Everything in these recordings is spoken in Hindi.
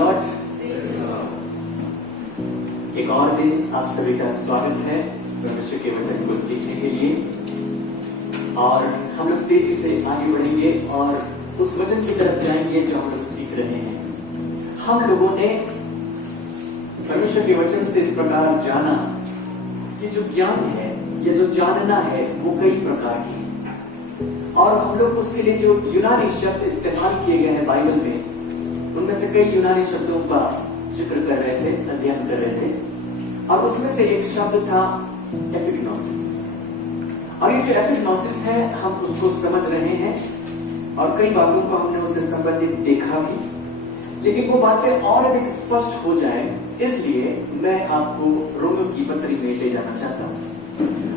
लॉर्ड। एक और दिन आप सभी का स्वागत है परमेश्वर के वचन को सीखने के लिए। और हम लोग तेजी से आगे बढ़ेंगे और उस वचन की तरफ जाएंगे जो हम लोग सीख रहे हैं। हम लोगों ने परमेश्वर के वचन से इस प्रकार जाना, ये जो ज्ञान है, ये जो जानना है, वो कई प्रकार की है। और हम लोग उसके लिए जो यूनानी शब्द इस्तेमाल किए गए हैं बाइबल में, उनमें से कई यूनानी शब्दों का जिक्र कर रहे थे, अध्ययन कर रहे थे। और उसमें से एक शब्द था एपिग्नोसिस। और ये जो एपिग्नोसिस है, हम उसको समझ रहे हैं और कई बातों को हमने उससे संबंधित देखा भी, लेकिन वो बातें और अधिक स्पष्ट हो जाए, इसलिए मैं आपको रोमियो की पत्री में ले जाना चाहता हूं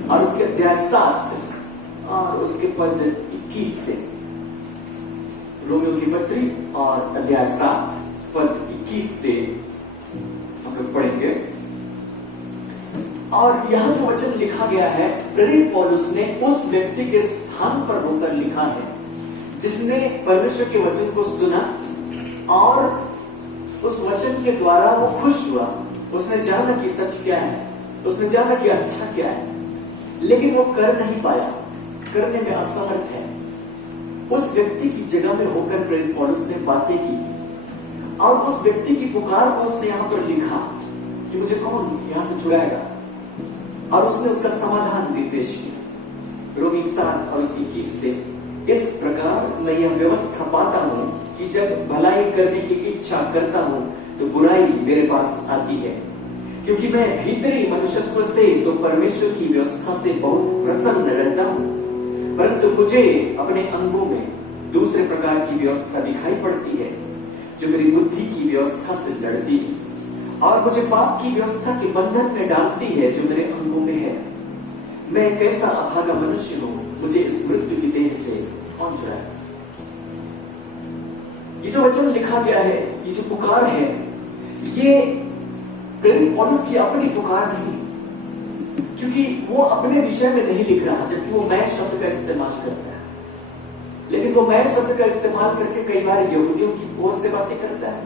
और उसके अध्याय 7 और उसके पद 21 से। रोमियो की पत्री और अध्याय 7 पद 21 से हम लोग पढ़ेंगे। और यह जो वचन लिखा गया है, प्रेरित पौलुस ने उस व्यक्ति के स्थान पर होकर लिखा है जिसने परमेश्वर के वचन को सुना और उस वचन के द्वारा वो खुश हुआ। उसने जाना कि सच क्या है, उसने जाना कि अच्छा क्या है, लेकिन वो कर नहीं पाया, करने में असमर्थ है। उस व्यक्ति की जगह में होकर प्रेरित पौलुस ने बातें की और उस व्यक्ति की पुकार को उसने यहां पर लिखा कि मुझे कौन यहां से छुड़ाएगा, और उसने उसका समाधान भी पेश किया। रोमी 7 और उसकी 21 से, इस प्रकार मैं यह व्यवस्था पाता हूं कि जब भलाई करने की इच्छा करता हूं तो बुराई मेरे पास आती है, क्योंकि मैं भीतरी मनुष्यत्व से तो परमेश्वर की व्यवस्था से बहुत प्रसन्न रहता हूं, परंतु मुझे अपने अंगों में दूसरे प्रकार की व्यवस्था दिखाई पड़ती है जो मेरी बुद्धि की व्यवस्था से लड़ती है और मुझे पाप की व्यवस्था के बंधन में डालती है जो मेरे अंगों में है। मैं कैसा अभागा मनुष्य हूं, मुझे इस मृत्यु की देह से कौन छुड़ाएगा। ये जो वचन लिखा गया है, ये जो पुकार है, ये प्रेरित पौलुस की अपनी पुकार नहीं, क्योंकि वो अपने विषय में नहीं लिख रहा, जबकि वो मैं शब्द का इस्तेमाल करता है। लेकिन वो मैं शब्द का इस्तेमाल करके कई बार यहूदियों की ओर से बातें करता है,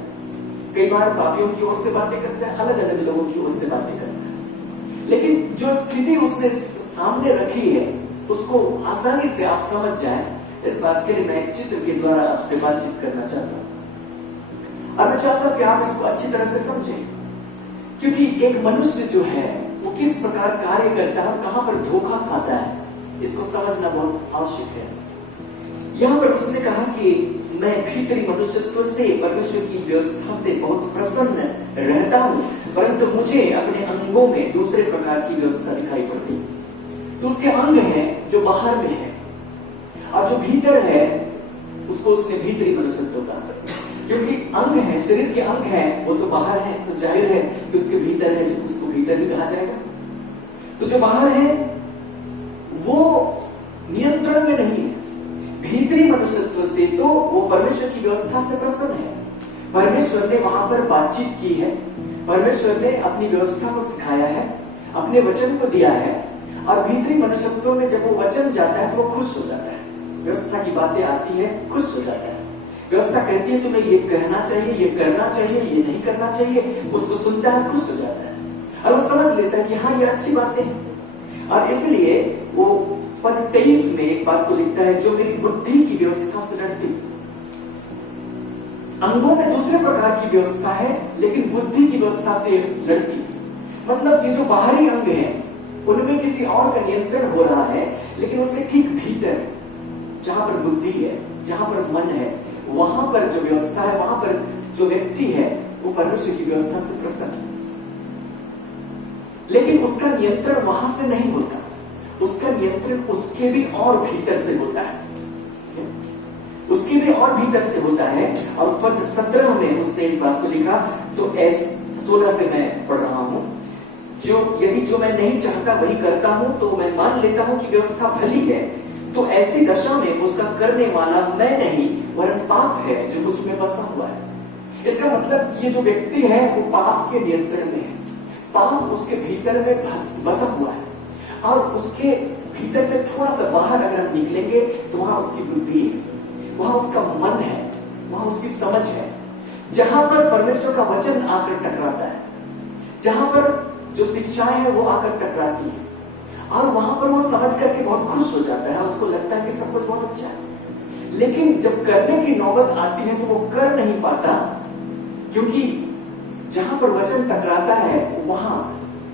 कई बार पापियों की ओर से बातें करता है, अलग अलग लोगों की ओर से बातें करता है। लेकिन जो स्थिति उसने सामने रखी है, उसको आसानी से आप समझ जाएं, इस बात के लिए मैं एक चित्र के द्वारा आपसे बातचीत करना चाहता हूं। और मैं चाहता हूं कि आप इसको अच्छी तरह से समझें, क्योंकि एक मनुष्य जो है वो किस प्रकार कार्य करता है और कहां पर धोखा खाता है, इसको समझना बहुत आवश्यक है। यहां पर उसने कहा कि मैं भीतरी मनुष्यत्व से परमेश्वर की व्यवस्था से बहुत प्रसन्न रहता हूं, परंतु मुझे अपने अंगों में दूसरे प्रकार की व्यवस्था दिखाई पड़ती है। तो उसके अंग है जो बाहर में है और जो भीतर है उसको उसने भीतरी मनुष्यत्व कहा, क्योंकि अंग है, शरीर के अंग है, वो तो बाहर है, तो जाहिर है कि उसके भीतर है, जो उसको भीतर ही कहा जाएगा। तो जो बाहर है वो नियंत्रण में नहीं है। भीतरी मनुष्यत्व से तो वो परमेश्वर की व्यवस्था से प्रसन्न है। परमेश्वर ने वहां पर बातचीत की है, परमेश्वर ने अपनी व्यवस्था को सिखाया है, अपने वचन को दिया है, और भीतरी मनुष्यत्व में जब वो वचन जाता है तो वो खुश हो जाता है। व्यवस्था की बातें आती है, खुश हो जाता है। व्यवस्था कहती है तुम्हें ये कहना चाहिए, ये करना चाहिए, ये नहीं करना चाहिए, उसको सुनता है, खुश हो जाता है और वो समझ लेता है कि हाँ ये अच्छी बातें हैं। और इसलिए वो पद 23 में एक बात को लिखता है, जो मेरी बुद्धि की व्यवस्था से लड़ती। अंगों में दूसरे प्रकार की व्यवस्था है, लेकिन बुद्धि की व्यवस्था से लड़ती। मतलब ये जो बाहरी अंग है उनमें किसी और का नियंत्रण हो रहा है, लेकिन उसके ठीक भीतर जहां पर बुद्धि है, जहां पर मन है, वहां पर जो व्यवस्था है, वहां पर जो व्यक्ति है, वो परमेश्वर की व्यवस्था से प्रसन्न है। लेकिन उसका नियंत्रण वहां से नहीं होता, उसका नियंत्रण उसके भी और भीतर से होता है, उसके भी और भीतर से होता है। और पद 17 में उसने इस बात को लिखा, तो 16 से मैं पढ़ रहा हूं, यदि जो मैं नहीं चाहता वही करता हूं, तो मैं मान लेता हूं कि व्यवस्था भली है, तो ऐसी दशा में उसका करने वाला मैं नहीं वरन पाप है जो मुझ में बसा हुआ है। इसका मतलब ये जो व्यक्ति है वो पाप के नियंत्रण में है, पाप उसके भीतर में बसा हुआ है, और उसके भीतर से थोड़ा सा बाहर अगर हम निकलेंगे तो वहां उसकी बुद्धि है, वहां उसका मन है, वहां उसकी समझ है। जहां पर परमेश्वर का वचन आकर टकराता है, जहां पर जो शिक्षाएं हैं वो आकर टकराती है, और वहां पर वो समझ करके बहुत खुश हो जाता है, उसको लगता है कि सब कुछ बहुत अच्छा है। लेकिन जब करने की नौबत आती है तो वो कर नहीं पाता, क्योंकि जहां पर वचन टकराता है वहां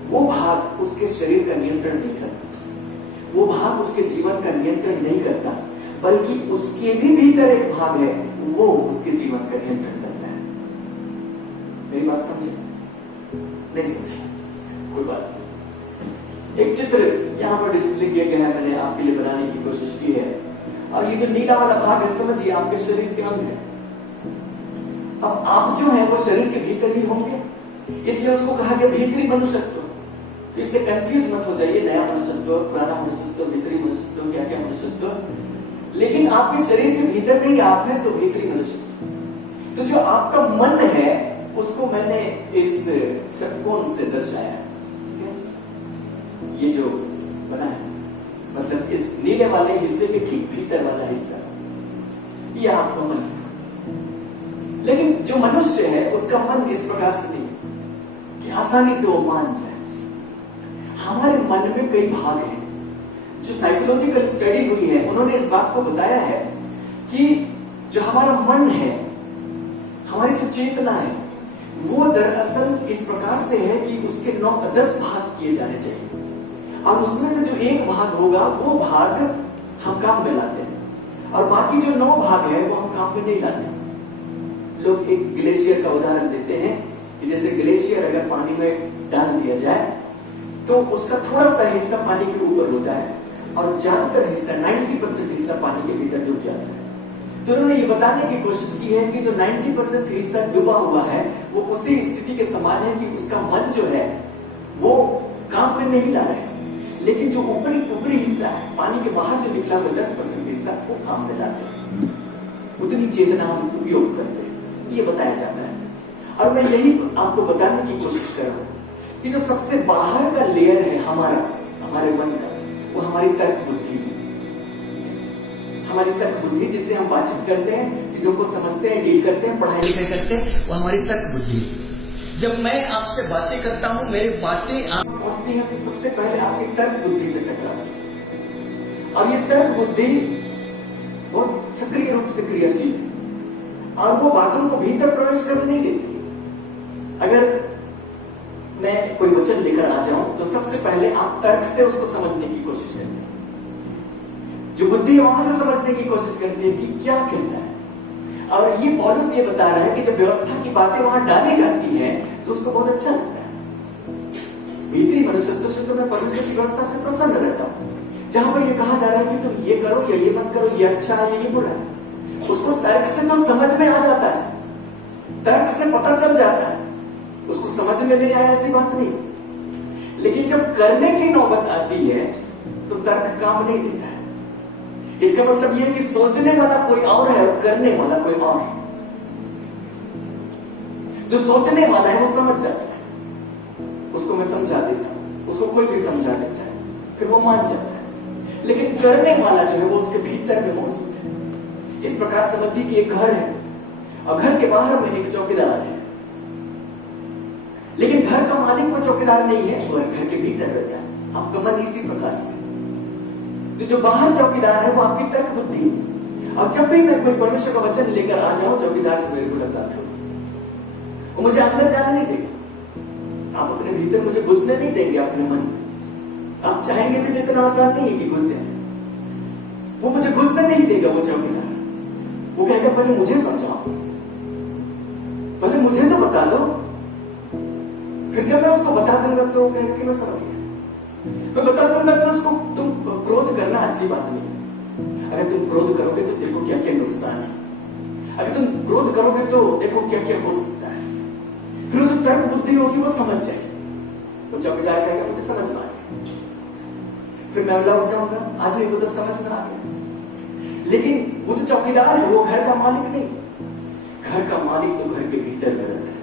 वो भाग उसके शरीर का नियंत्रण नहीं करता, वो भाग उसके जीवन का नियंत्रण नहीं करता, बल्कि उसके भी भीतर एक भाग है, वो उसके जीवन का नियंत्रण करता है। मेरी बात समझे? नहीं समझे? कोई बात नहीं। एक चित्र यहां पर डिस्प्ले किया गया है, मैंने आपके लिए बनाने की कोशिश की है, और ये जो नीला वाला भाग है, समझिए आपके शरीर के अंग है। अब आप जो है वो शरीर के भीतर ही होंगे, इसलिए उसको कहा गया भीतरी मनुष्यत्व। तो इससे कंफ्यूज मत हो जाइए, नया मनुष्यत्व, पुराना मनुष्यत्व, भीतरी मनुष्यत्व, क्या क्या मनुष्यत्व। लेकिन आपके शरीर के भीतर नहीं आप है तो भीतरी मनुष्यत्व। तो जो आपका मन है उसको मैंने इस षटकोण से दर्शाया। ये जो बना है, मतलब इस नीले वाले हिस्से के ठीक भीतर वाला हिस्सा, ये आपका मन है। लेकिन जो मनुष्य है उसका मन इस प्रकार से नहीं कि आसानी से वो मान जाए। हमारे मन में कई भाग हैं। जो साइकोलॉजिकल स्टडी हुई है उन्होंने इस बात को बताया है कि जो हमारा मन है, हमारी जो चेतना है, वो दरअसल इस प्रकार से है कि उसके 9-10 भाग किए जाने चाहिए, और उसमें से जो एक भाग होगा वो भाग हम काम में लाते हैं, और बाकी जो 9 भाग है वो हम काम में नहीं लाते। लोग एक ग्लेशियर का उदाहरण देते हैं कि जैसे ग्लेशियर अगर पानी में डाल दिया जाए तो उसका थोड़ा सा हिस्सा पानी के ऊपर होता है, और ज्यादातर हिस्सा 90% हिस्सा पानी के भीतर डूब जाता है। तो उन्होंने ये बताने की कोशिश की है कि जो 90% हिस्सा डूबा हुआ है वो उसी स्थिति के समान है कि उसका मन जो है वो काम में नहीं ला रहा है, लेकिन जो ऊपरी हिस्सा है, पानी के बाहर जो निकला हुआ 10% हिस्सा, वो काम में लाते हैं। उतनी चेतना हम उपयोग करते हैं, ये बताया जाता है। और मैं यही आपको बताने की कोशिश कर रहा हूं कि जो सबसे बाहर का लेयर है हमारे मन का, वो हमारी तर्क बुद्धि है। हमारी तर्क बुद्धि जिससे हम बातचीत करते हैं, चीजों को समझते हैं, डील करते हैं, पढ़ाई लिखाई करते हैं, वो हमारी तर्क बुद्धि। जब मैं आपसे बातें करता हूं, मेरी बातें आप पहुंचती हैं, तो सबसे पहले आपकी तर्क बुद्धि से टकराती है, और ये तर्क बुद्धि बहुत सक्रिय रूप से क्रियाशील है, और वो बातों को भीतर प्रवेश करने नहीं देती। अगर मैं कोई वचन लेकर आ जाऊं तो सबसे पहले आप तर्क से उसको समझने की कोशिश करते हैं, जो बुद्धि वहां से समझने की कोशिश करती है कि क्या कहता है। और ये पौलुस ये बता रहा है कि जब व्यवस्था की बातें वहां डाली जाती हैं तो उसको बहुत अच्छा लगता है। भीतरी मनुष्यत्व से तो मैं परमेश्वर की व्यवस्था से प्रसन्न रहता हूं। जहां पर ये कहा जा रहा है कि तुम ये करो या ये मत करो, ये अच्छा है या ये बुरा है, उसको तर्क से तो समझ में आ जाता है, तर्क से पता चल जाता है, उसको समझ में नहीं आया ऐसी बात नहीं। लेकिन जब करने की नौबत आती है तो तर्क काम नहीं देता है। इसका मतलब यह है कि सोचने वाला कोई और है और करने वाला कोई और है। जो सोचने वाला है वो समझ जाता है, उसको मैं समझा देता हूं, उसको कोई भी समझा देता है, फिर वो मान जाता है। लेकिन करने वाला जो है वो उसके भीतर में मौजूद है। इस प्रकार समझिए कि एक घर है और घर के बाहर में एक चौकीदार है, लेकिन घर का मालिक वो चौकीदार नहीं है, वो घर के भीतर रहता है। आपका मन इसी प्रकार से, तो जो बाहर चौकीदार है वो आपकी तर्क बुद्धि। और जब भी मैं कोई परमेश्वर का वचन लेकर आ जाऊं, चौकीदार से मेरे को मुलाकात हो, वो मुझे अंदर जाने नहीं देगा। आप अपने भीतर मुझे घुसने नहीं देंगे अपने मन में। आप चाहेंगे भी तो इतना आसान नहीं है कि घुस जाए। वो मुझे घुसने नहीं देगा। वो चौकीदार वो कहेगा पहले मुझे समझाओ, पहले मुझे तो बता दो, फिर जब मैं उसको बता दूंगा तो कहेगा कि मैं समझ गया। मैं बता दूंगा कि उसको तुम क्रोध करना अच्छी बात नहीं। अगर तुम क्रोध करोगे तो देखो क्या क्या नुकसान है, अगर तुम क्रोध करोगे तो देखो क्या क्या हो सकता है। फिर जो तर्क बुद्धि होगी वो समझ जाएगी। तो चौकीदार कहेगा मुझे समझ में आ गया, फिर मैं लौट जाऊंगा, आदमी को तो समझ में आ गया। लेकिन वो जो चौकीदार है वो घर का मालिक नहीं। घर का मालिक तो घर के भीतर में रहता है।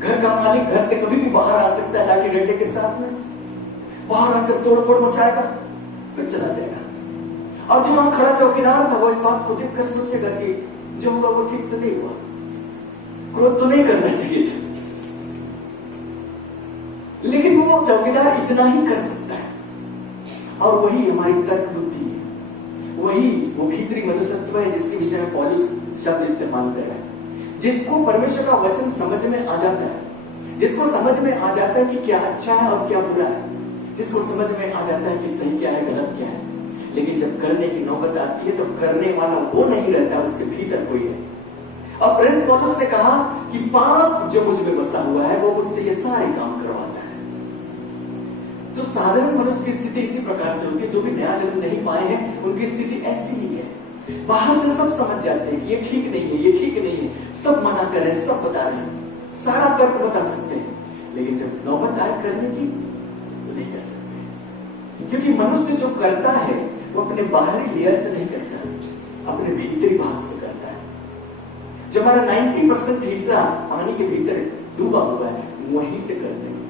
घर का मालिक घर से कभी भी बाहर आ सकता है लाठी डंडे के साथ में, बाहर आकर तोड़फोड़ मचाएगा, फिर चला जाएगा। और जो वहां खड़ा चौकीदार था वो इस बात को देखकर सोचेगा कि जो हुआ वो ठीक तो नहीं हुआ, क्रोध तो नहीं करना चाहिए था, लेकिन वो चौकीदार इतना ही कर सकता है। और वही हमारी तर्क बुद्धि है, वही वो भीतरी मनुष्यत्व है जिसके विषय में पौलुस शब्द इस्तेमाल कर रहा है। जिसको परमेश्वर का वचन समझ में आ जाता है, जिसको समझ में आ जाता है कि क्या अच्छा है और क्या बुरा है, जिसको समझ में आ जाता है कि सही क्या है गलत क्या है, लेकिन जब करने की नौबत आती है तो करने वाला वो नहीं रहता, उसके भीतर कोई है। और प्रेरित पौलुस ने कहा कि पाप जो मुझ में बसा हुआ है वो मुझसे ये सारे काम करवाता है। तो साधारण मनुष्य की स्थिति इसी प्रकार से होती है, जो भी नया जन्म नहीं पाए हैं उनकी स्थिति ऐसी ही है। बाहर से सब समझ जाते हैं कि ये ठीक नहीं है, ये ठीक नहीं है, सब मना कर रहे हैं, सब बता रहे हैं, सारा तर्क बता सकते हैं, लेकिन जब नौबत आए करने की तो नहीं कर सकते। क्योंकि मनुष्य जो करता है वो अपने बाहरी लेयर से नहीं करता, अपने भीतरी भाग से करता है। जो हमारा 90% हिस्सा पानी के भीतर डूबा हुआ है वहीं से करते हैं,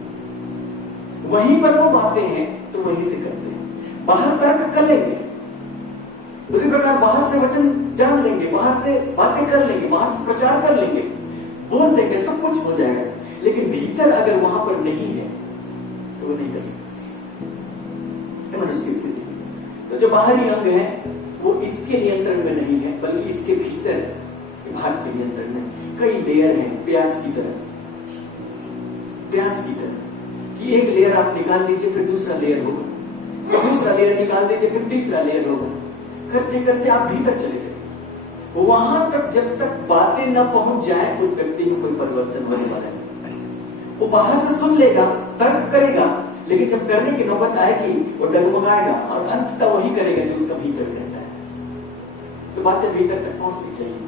वहीं पर वो बातें हैं तो वहीं से करते हैं। बाहर तर्क कर लेंगे, उसी प्रकार बाहर से वचन जान लेंगे, बाहर से बातें कर लेंगे, बाहर से प्रचार कर लेंगे, बोल देंगे, सब कुछ हो जाएगा, लेकिन भीतर अगर वहां पर नहीं है तो वो नहीं कर सकते। मनुष्य की स्थिति तो जो बाहरी अंग है वो इसके नियंत्रण में नहीं है, बल्कि इसके भीतर भाग के नियंत्रण में। कई लेयर हैं प्याज की तरह, प्याज की तरह कि एक लेयर आप निकाल दीजिए फिर दूसरा लेयर होगा, फिर दूसरा लेयर निकाल दीजिए फिर तीसरा लेयर होगा, करते करते आप भीतर चले जाए। वहां तक जब तक बातें न पहुंच जाए उस व्यक्ति में कोई परिवर्तन होने वाला नहीं। वो बाहर से सुन लेगा, तर्क करेगा, लेकिन जब करने की नौबत आएगी वो डगमगाएगा और अंततः वही करेगा जो उसका भीतर रहता है। तो बातें भीतर तक पहुंचनी चाहिए।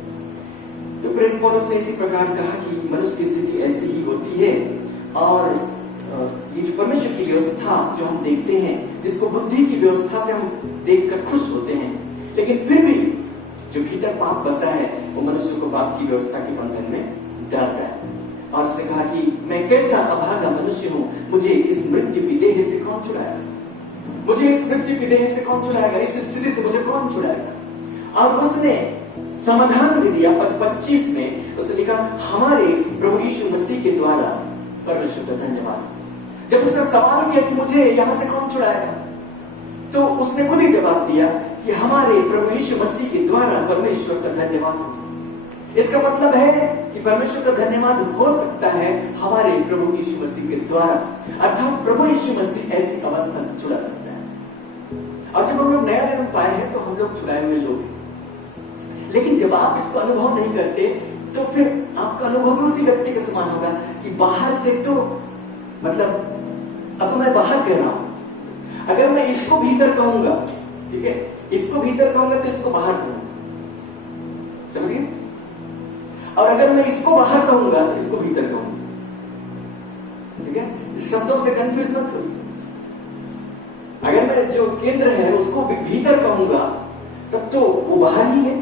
तो प्रेरित पौलुस ने इसी प्रकार कहा कि मनुष्य की स्थिति ऐसी ही होती है। और ये जो परमेश्वर की व्यवस्था जो हम देखते हैं, जिसको बुद्धि की व्यवस्था से हम देखकर खुश होते हैं, लेकिन फिर भी जो भीतर पाप बसा है वो मनुष्य को पाप की व्यवस्था के बंधन में डालता है। और उसने कहा कि मैं कैसा अभागा मनुष्य हूं, मुझे इस मृत्यु की देह से कौन छुड़ाएगा, मुझे इस मृत्यु की देह से कौन छुड़ाएगा, इस स्थिति से मुझे कौन छुड़ाएगा। और उसने समाधान भी दिया। पद 25 में उसने लिखा हमारे प्रभु यीशु मसीह के द्वारा परमेश्वर का धन्यवाद। जब उसने सवाल किया कि मुझे यहां से कौन छुड़ाएगा, तो उसने खुद ही जवाब दिया कि हमारे प्रभु यीशु मसीह के द्वारा परमेश्वर का धन्यवाद हो। इसका मतलब है कि परमेश्वर का धन्यवाद हो सकता है हमारे प्रभु यीशु मसीह के द्वारा, अर्थात प्रभु यीशु मसीह ऐसी अवस्था से छुड़ा सकता है। और जब हम लोग नया जन्म पाए हैं तो हम लोग छुड़ाए हुए लोग, लेकिन जब आप इसको अनुभव नहीं करते तो फिर आपका अनुभव भी उसी व्यक्ति के समान होगा कि बाहर से तो मतलब अब मैं बाहर कह रहा हूं, अगर मैं इसको भीतर कहूंगा, ठीक है, इसको भीतर कहूंगा तो इसको बाहर कहूंगा, समझिए। और अगर मैं इसको बाहर कहूंगा तो इसको भीतर कहूंगा, ठीक है। शब्दों से कंफ्यूज मत हो। अगर मैं जो केंद्र है उसको भीतर कहूंगा तब तो वो बाहर ही है,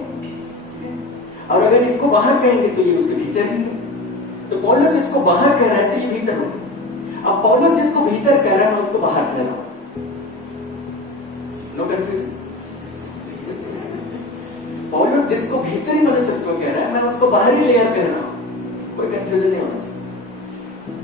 और अगर इसको बाहर कहेंगे तो ये उसके भीतर ही है। तो पौलुस इसको बाहर कह रहा है तो ये भीतर हो। अब पौलुस जिसको भीतर कह रहा है मैं उसको बाहर कह रहा हूं। No confusion. पौलुस जिसको भीतरी मनुष्यत्व कह रहा है मैं उसको बाहरी लेयर कह रहा हूं, कोई कंफ्यूजन नहीं होना चाहिए,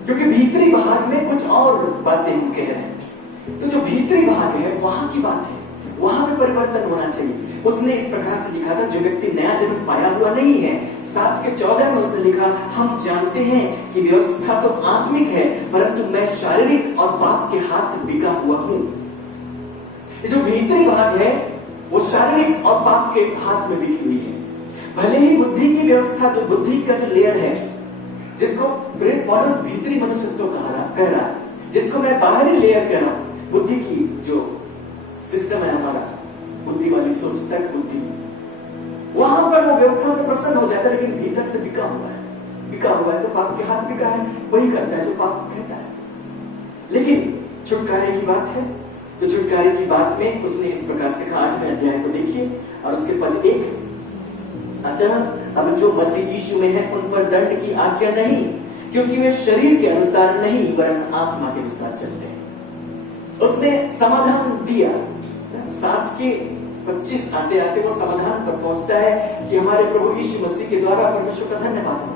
क्योंकि भीतरी भाग में कुछ और बातें हम कह रहे हैं। तो जो भीतरी भाग है वहां की बात है, वहां पे परिवर्तन होना चाहिए। उसने इस प्रकार से लिखा था, जो व्यक्ति नया जन्म पाया हुआ नहीं है, 7:14 में उसने लिखा हम जानते हैं कि व्यवस्था तो आत्मिक है परंतु मैं शारीरिक और पाप के हाथ बिका हुआ हूं। जो भीतरी भाग है वो शारीरिक और पाप के हाथ में बिकी हुई है। भले ही बुद्धि की व्यवस्था, जो बुद्धि का जो लेयर है, जिसको प्रेरित पौलुस भीतरी मनुष्यत्व कह रहा है, जिसको मैं बाहरी लेयर कह रहा हूं, बुद्धि की जो सिस्टम है हमारा, बुद्धि वाली सोच, तर्क बुद्धि, वहां पर वो व्यवस्था से प्रसन्न हो जाता है, लेकिन भीतर से बिका हुआ है। बिका हुआ है तो पाप के हाथ बिका है, वही करता है जो पाप कहता है। लेकिन छुटकारे की बात है तो छुटकारे की बात में उसने इस प्रकार से कहा, 8वें अध्याय को देखिए और उसके पद 1, अतः अब जो मसीह यीशु में है उन पर दंड की आज्ञा नहीं, क्योंकि वे शरीर के अनुसार नहीं वरन आत्मा के अनुसार चलते हैं। उसने समाधान दिया। 7 के 25 आते आते वो समाधान पर पहुंचता है कि हमारे प्रभु यीशु मसीह के द्वारा परमेश्वर का धन्यवाद हो।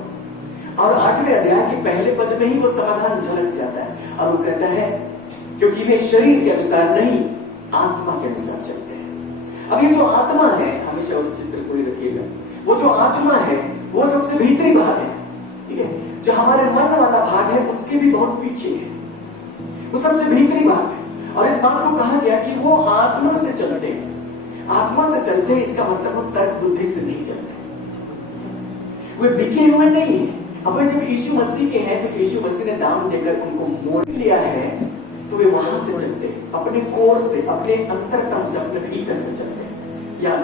और 8वें अध्याय के पहले पद में ही वो समाधान झलक जाता है और वो कहता है क्योंकि वे शरीर के अनुसार नहीं आत्मा के अनुसार चलते हैं। अब ये जो आत्मा है, हमेशा उस चित्र को ही रखिएगा, वो जो आत्मा है वो सबसे भीतरी भाग है, ठीक है। जो हमारे मन वाला भाग है उसके भी बहुत पीछे है, वो सबसे भीतरी भाग है। और इस बात को कहा गया कि वो आत्मा से चलते हैं। आत्मा से चलते हैं इसका मतलब वो तर्क बुद्धि से नहीं चलते, वे बिके हुए नहीं है। अब जब यीशु मसीह के हैं तो यीशु मसीह ने दाम देकर उनको मोड़ लिया है, तो वे वहां से चलते हैं, अपने कोर से, अपने अंतरतम से, अपने भीतर से चलते हैं। याद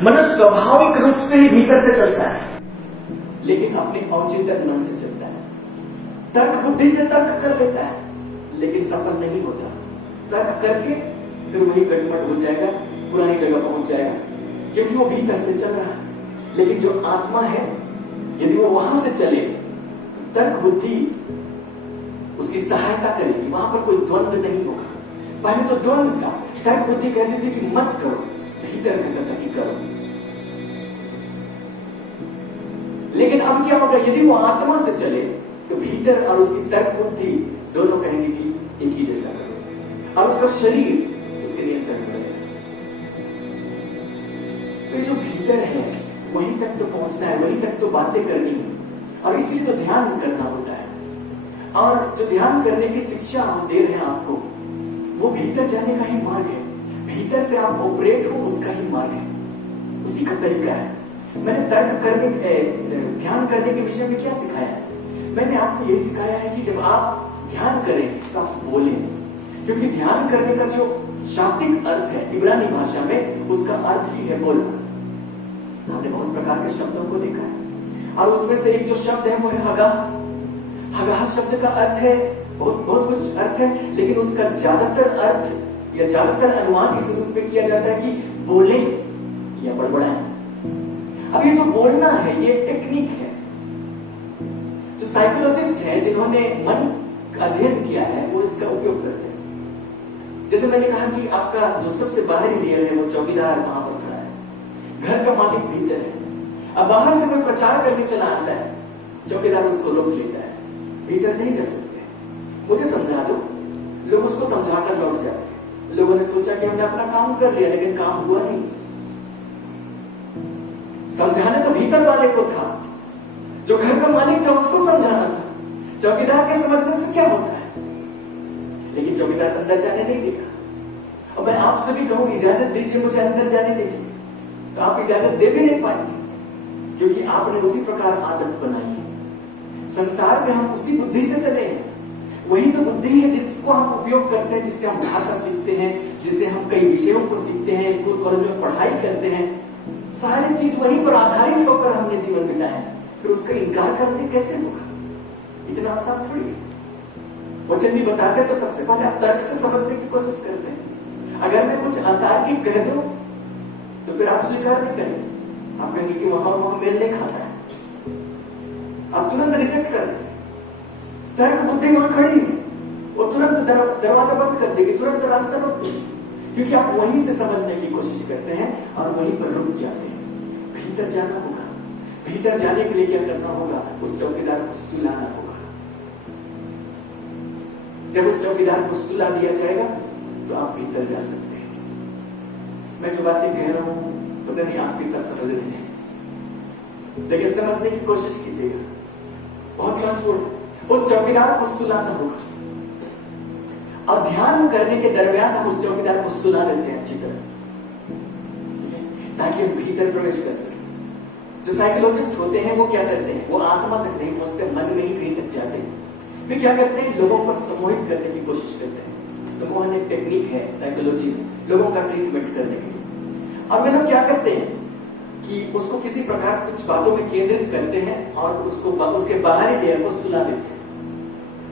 मन स्वाभाविक रूप से ही भीतर से चलता है, लेकिन अपने अवचेतन मन से चलता है। तर्क बुद्धि से तर्क कर लेता है लेकिन सफल नहीं होता। तर्क करके फिर वही गड़बड़ हो जाएगा, पुरानी जगह पहुंच जाएगा, क्योंकि वो भीतर से चल रहा है। लेकिन जो आत्मा है यदि वो वहां से चले, तर्क बुद्धि उसकी सहायता करेगी, वहां पर कोई द्वंद्व नहीं होगा। पहले तो द्वंद्व था, तर्क बुद्धि कहती थी कि मत करो, भीतर भीतर ही करो। लेकिन अब क्या होगा, यदि वो आत्मा से चले तो भीतर और उसकी तर्क बुद्धि दोनों कहेंगे कि एक ही जैसा करो, और उसका शरीर उसके नियंत्रण में रहेगा। तो जो भीतर है वहीं तक तो पहुंचना है, वहीं तक तो बातें करनी है, और इसलिए तो ध्यान करना होता है। और जो ध्यान करने की शिक्षा हम दे रहे हैं आपको, वो भीतर जाने का ही मार्ग है, भीतर से आप ऑपरेट हो उसका ही मार्ग है, उसी का तरीका है। मैंने तर्क करने, ध्यान करने के विषय में क्या सिखाया है? मैंने आपको यही सिखाया है कि जब आप ध्यान करें तो आप बोलें, क्योंकि ध्यान करने का जो शाब्दिक अर्थ है इब्रानी भाषा में, उसका अर्थ ही है बोलना। हमने बहुत प्रकार के शब्दों को देखा है, और उसमें से एक जो शब्द है वो है हगाह। हगाह शब्द का अर्थ है बहुत कुछ अर्थ है, लेकिन उसका ज्यादातर अर्थ या ज्यादातर अनुमान इस रूप में किया जाता है कि बोले या बड़बड़ाएं। अब ये जो बोलना है ये टेक्निक है। जो साइकोलॉजिस्ट है जिन्होंने मन का अध्ययन किया है वो इसका उपयोग करते हैं। जैसे मैंने कहा कि आपका जो सबसे बाहरी लेयर है वो चौकीदार वहां पर खड़ा है, घर का मालिक भीतर है। अब बाहर से कोई प्रचार करने चला आता है, चौकीदार उसको रोक लेता है, भीतर नहीं जा सकते, मुझे समझा दो। लोग उसको समझाकर लौट जाते हैं। लोगों ने सोचा कि हमने अपना काम कर लिया, लेकिन काम हुआ नहीं। समझाने तो भीतर वाले को था, जो घर का मालिक था उसको समझाना था। चौकीदार के समझने से क्या होता है, लेकिन चौकीदार अंदर जाने नहीं देगा। और मैं आपसे भी कहूं इजाजत दीजिए, मुझे अंदर जाने दीजिए, तो आप इजाजत दे भी नहीं पाएंगे, क्योंकि आपने उसी प्रकार आदत बनाई है। संसार में हम उसी बुद्धि से चले हैं, वही तो बुद्धि है जिसको हम उपयोग करते हैं, जिससे हम भाषा सीखते हैं, जिससे हम कई विषयों को सीखते हैं, स्कूल कॉलेज में पढ़ाई करते हैं। सारी चीज वहीं पर आधारित होकर हमने जीवन बिताया है, फिर उसका इनकार करने कैसे होगा? इतना आसान थोड़ी है। वचन भी बताते तो सबसे पहले आप तर्क से समझने की कोशिश करते हैं। अगर मैं कुछ अतार्किक कह दूं तो फिर आप स्वीकार नहीं करेंगे, आप कहेंगे कि वहां मेल नहीं खाता है, आप तुरंत रिजेक्ट कर देंगे। तर्क बुद्धि वहां खड़ी है, वो तुरंत दरवाजा बंद कर देगी, तुरंत रास्ता रोक देगी, क्योंकि आप वहीं से समझने की कोशिश करते हैं और वहीं पर रुक जाते हैं। भीतर जाना होगा। भीतर जाने के लिए क्या करना होगा? उस चौकीदार को सुलाना होगा। जब उस चौकीदार को सुला दिया जाएगा तो आप भीतर जा सकते हैं। मैं जो बातें कह रहा हूं तो कहीं आप भी समझ रहे हैं, लेकिन समझने की कोशिश कीजिएगा, बहुत महत्वपूर्ण। उस चौकीदार को सुलाना होगा, और ध्यान करने के दरमियान हम उस चौकीदार को सुला देते हैं अच्छी तरह से, ताकि हम भीतर प्रवेश कर सकें। जो साइकोलॉजिस्ट होते हैं वो क्या करते हैं? वो आत्मा तक नहीं पहुंचते, मन में ही कहीं तक जाते हैं। वे क्या करते हैं? लोगों को सम्मोहित करने की कोशिश करते हैं। सम्मोहन एक टेक्निक है साइकोलॉजी में, लोगों का ट्रीटमेंट करने के लिए। और वे लोग क्या करते हैं कि उसको किसी प्रकार कुछ बातों में केंद्रित करते हैं और उसको उसके बाहरी लेयर को सुला देते हैं।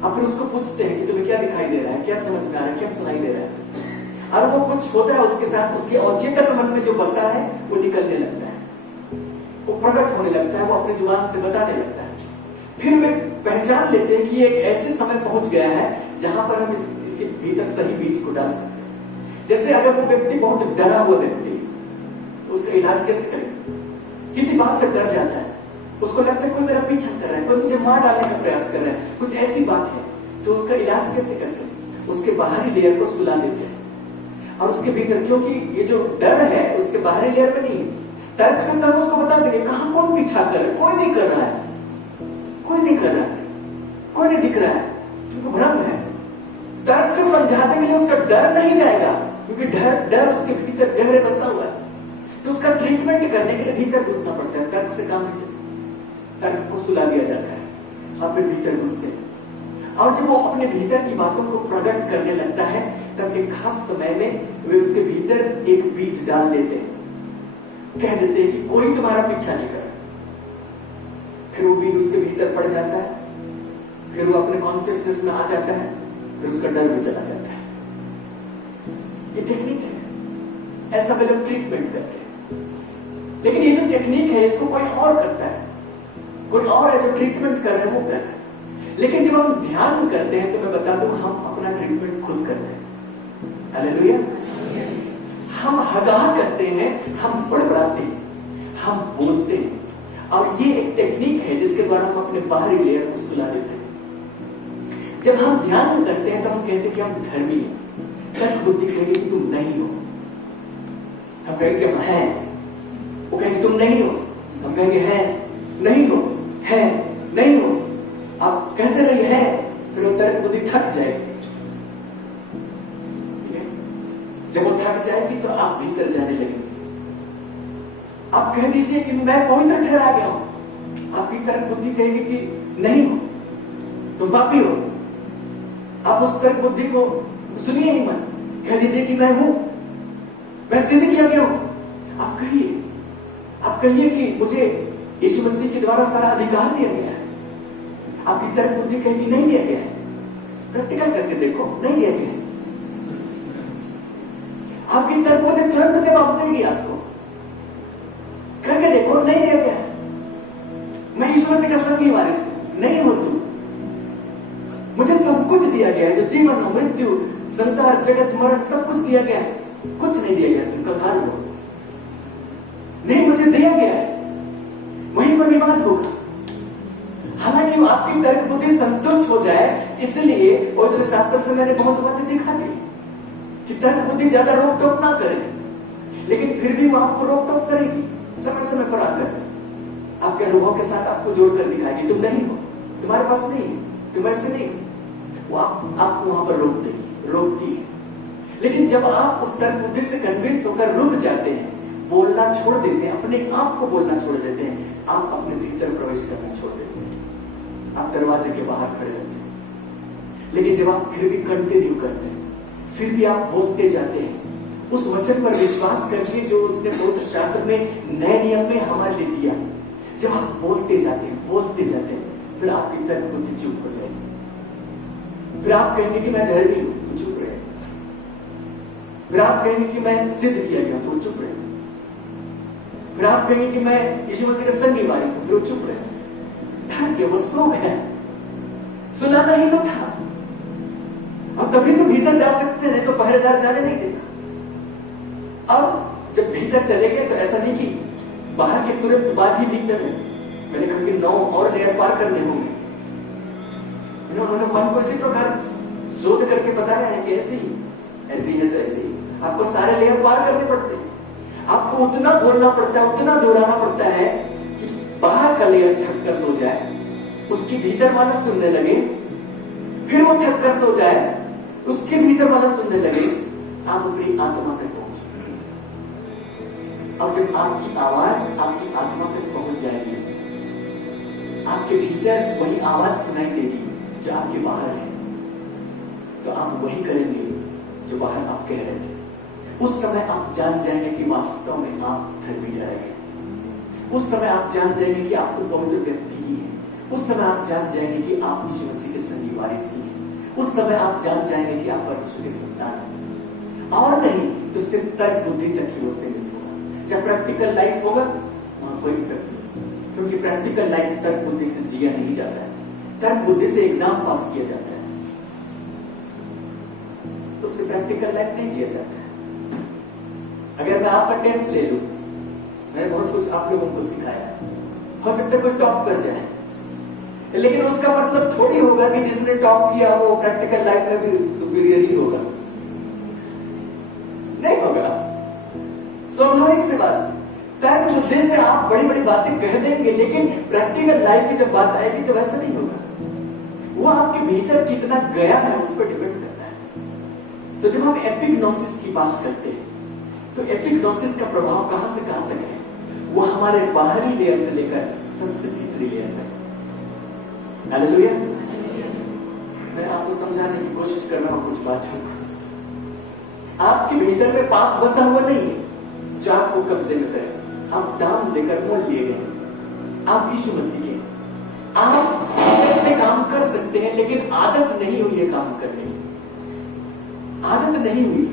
और फिर उसको पूछते हैं कि तुम्हें क्या दिखाई दे रहा है, क्या समझ में आ रहा है, क्या सुनाई दे रहा है। और वो कुछ होता है उसके साथ, उसके अवचेतन मन में जो बसा है वो निकलने लगता है, वो प्रकट होने लगता है, वो अपनी जुबान से बताने लगता है। फिर वे पहचान लेते हैं कि एक ऐसे समय पहुंच गया है जहां पर हम इसके भीतर सही बीज को डाल सकते हैं। जैसे अगर वो व्यक्ति बहुत डरा हुआ व्यक्ति, उसका इलाज कैसे करें? किसी बात से डर जाता है, उसको लगता है कोई मेरा पीछा कर रहा है, कोई मुझे मार डालने का प्रयास कर रहा है, कुछ ऐसी बात है, तो उसका इलाज कैसे करते हैं? उसके बाहरी लेयर को सुला देते हैं और उसके भीतर, क्योंकि ये जो डर है उसके बाहरी लेयर में नहीं, तर्क से तर्क उसको बता देंगे कहां कौन पीछा कर रहा है, कोई नहीं कर रहा है, कोई नहीं कर रहा है, कोई नहीं दिख रहा है, क्योंकि भ्रम है। तर्क से समझाने के लिए उसका डर नहीं जाएगा, क्योंकि डर उसके भीतर गहरे बसा हुआ है। तो उसका ट्रीटमेंट करने के लिए भीतर घुसना पड़ता है, तर्क से काम नहीं चलता, तर्क को सुला दिया जाता है, अपने भीतर घुसते हैं। और जब वो अपने भीतर की बातों को प्रकट करने लगता है, तब एक खास समय में वे उसके भीतर एक बीज डाल देते हैं, कह देते हैं कि कोई तुम्हारा पीछा नहीं कर रहा। फिर वो बीज उसके भीतर पड़ जाता है, फिर वो अपने कॉन्शियसनेस में आ जाता है, फिर उसका डर भी चला जाता है। ये टेक्निक है, ऐसा वे लोग ट्रीटमेंट करते हैं। लेकिन ये जो टेक्निक है इसको कोई और करता है, कोई और है जो ट्रीटमेंट कर रहे हैं, वो कर रहे हैं। लेकिन जब हम ध्यान करते हैं तो मैं बता दूं, हम अपना ट्रीटमेंट खुद करते हैं। हालेलुया। हम हगाह करते हैं, हम बड़बड़ाते हैं, हम बोलते हैं, और ये एक टेक्निक है जिसके द्वारा हम अपने बाहरी लेयर को सुला देते हैं। जब हम ध्यान करते हैं तो हम कहते हैं कि हम धर्मी हैं, तर्क बुद्धि कहेगी कि तुम नहीं हो, हम कहेंगे हम हैं, वो कहेंगे तुम नहीं हो, हम कहेंगे हैं नहीं हो, है नहीं हो, आप कहते रहिए है, फिर वो तर्क बुद्धि थक जाएगी। जब वो थक जाएगी तो आप भीतर जाने लगेंगे। आप कह दीजिए कि मैं पवित्र ठहरा गया हूं, आपकी तर्क बुद्धि कहेगी कि नहीं हो, तुम पापी हो। आप उस तर्क बुद्धि को सुनिए ही मत, कह दीजिए कि मैं हूं, मैं सिद्ध किया गया हूं। आप कहिए कि मुझे यीशु मसीह के द्वारा सारा अधिकार दिया गया है। आपकी तर्क बुद्धि कहेगी नहीं दिया गया है। प्रैक्टिकल करके देखो, नहीं दिया गया है। आपकी तर्क बुद्धि तुरंत जवाब देगी आपको, करके देखो, नहीं दिया गया है। मैं यीशु मसीह का संगी वारिस हूं, नहीं हो तुम, मुझे सब कुछ दिया गया है, जो जीवन हो, मृत्यु, संसार, जगत, मरण, सब कुछ दिया गया है, कुछ नहीं दिया गया, तुम कंगाल हो। नहीं, मुझे दिया गया है, वहीं पर विवाद होगा। हालांकि आपकी तर्क बुद्धि संतुष्ट हो जाए, इसलिए पवित्र शास्त्र से मैंने बहुत बातें दिखा दी कि तर्क बुद्धि ज्यादा रोक टोक ना करे, लेकिन फिर भी वो आपको रोक टोक करेगी। समय समय पर आकर आपके अनुभव के साथ आपको जोड़कर दिखाएगी, तुम नहीं हो, तुम्हारे पास नहीं, तुम ऐसे नहीं, वो आपको वहां पर रोक देगी, रोकती है। लेकिन जब आप उस तर्क बुद्धि से कन्विंस होकर रुक जाते हैं, बोलना छोड़ देते हैं, अपने आप को बोलना छोड़ देते हैं, आप अपने भीतर प्रवेश करना छोड़ देते हैं, आप दरवाजे के बाहर खड़े रहते हैं। लेकिन जब आप फिर भी कंटिन्यू करते हैं, फिर भी आप बोलते जाते हैं, उस वचन पर विश्वास करके जो उसने पवित्र शास्त्र में नए नियम में हमारे लिए दिया, जब आप बोलते जाते हैं, फिर आपकी तर्क बुद्धि चुप हो जाएगी। फिर आप कहेंगे कि मैं धर्मी हूं, तो चुप रहे। फिर आप कहेंगे कि मैं सिद्ध किया गया, तो चुप रहे। फिर आप कहेंगे कि मैं यीशु मसीह का संगी वारिस हूं, तो चुप रहे। थक गए, वो सो गए, सुलाना ही तो था, और तभी तो भीतर जा सकते, नहीं तो पहरेदार जाने नहीं देता। अब जब भीतर चले गए तो ऐसा नहीं कि बाहर के तुरंत बाद ही भीतर है, मैंने कहा कि 9 और लेयर पार करने होंगे। उन्होंने मन को इसी प्रकार शोध करके बताया है कि ऐसे ही है, तो ऐसे ही आपको सारे लेयर पार करने पड़ते हैं। आपको उतना बोलना पड़ता है, उतना दोहराना पड़ता है कि बाहर का लेयर थक कर सो जाए, उसकी भीतर वाला सुनने लगे, फिर वो थक कर सो जाए, उसके भीतर वाला सुनने लगे, आप अपनी आत्मा तक पहुंचे। और जब आपकी आवाज आपकी आत्मा तक पहुंच जाएगी, आपके भीतर वही आवाज सुनाई देगी जो आपके बाहर है, तो आप वही करेंगे जो बाहर आप कह रहे थे। उस समय आप जान जाएंगे कि वास्तव में आप धर्मी ठहरेंगे। उस समय आप जान जाएंगे कि आप तो पवित्र व्यक्ति ही हैं। उस समय आप जान जाएंगे कि आप यीशु मसीह के संगी वारिस ही हैं। उस समय आप जान जाएंगे कि आप परमेश्वर के संतान हैं। और नहीं तो सिर्फ तर्क बुद्धि तक ही उससे मिल होगा। जब प्रैक्टिकल लाइफ होगा वहां कोई इफेक्ट नहीं, क्योंकि प्रैक्टिकल लाइफ तर्क बुद्धि से जिया नहीं जाता है, तर्क बुद्धि से एग्जाम पास किया जाता है, उससे प्रैक्टिकल लाइफ नहीं जिया जाता है। अगर मैं आपका टेस्ट ले लूं, मैंने बहुत कुछ आप लोगों को सिखाया, हो सकता है कोई टॉप कर जाए, लेकिन उसका मतलब थोड़ी होगा कि जिसने टॉप किया वो प्रैक्टिकल लाइफ में भी सुपीरियर ही होगा, नहीं होगा। स्वाभाविक सी बात, तर्क मुद्दे से आप बड़ी बड़ी बातें कह देंगे, लेकिन प्रैक्टिकल लाइफ की जब बात आएगी तो वैसा नहीं होगा। वो आपके भीतर कितना गया है उस पर डिपेंड करता है। तो जब हम एपिग्नोसिस की बात करते हैं, तो एपिग्नोसिस का प्रभाव कहां से कहां तक है? वो हमारे बाहरी लेयर से लेकर सबसे भीतरी लेयर तक। हालेलुया। मैं आपको समझाने की कोशिश कर रहा हूं कुछ बातें। आपके भीतर में पाप बसा हुआ नहीं है जो आपको कब्जे में करे। आप दाम देकर मोल लिए गए, आप यीशु मसीह के। आप अपने काम कर सकते हैं, लेकिन आदत नहीं हुई है काम करने की, आदत नहीं हुई।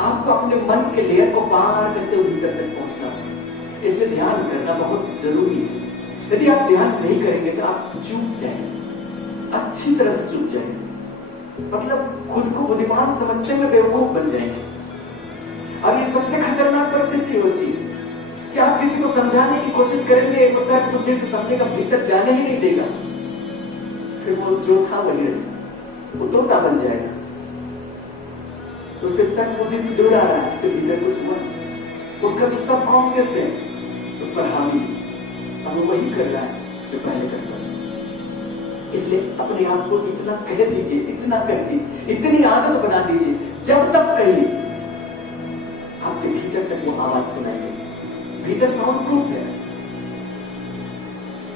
आपको अपने मन के लेयर को पार करते हुए भीतर तक पहुंचना है। इसलिए ध्यान करना बहुत जरूरी है। यदि आप ध्यान नहीं करेंगे तो आप चूक जाएंगे, अच्छी तरह से चूक जाएंगे, मतलब खुद को बुद्धिमान समझते हुए बेवकूफ बन जाएंगे। अब ये सबसे खतरनाक परिस्थिति होती है कि आप किसी को समझाने की कोशिश करेंगे, तो तर्क बुद्धि से समझेगा, भीतर जाने ही नहीं देगा, फिर वो जो था वही रहे, वो तोता बन जाएगा। तो सिर्फ तर्क बुद्धि से दूर आ रहा है, उसके भीतर कुछ हुआ, उसका जो सबकॉन्शियस है उस पर हावी, अब वो वही कर रहा है जो पहले करता था। इसलिए अपने आप को इतना कह दीजिए, इतना कह दीजिए, इतनी आदत बना दीजिए, जब तक कहिए आपके भीतर तक वो आवाज सुनाई देगी। भीतर साउंड प्रूफ है,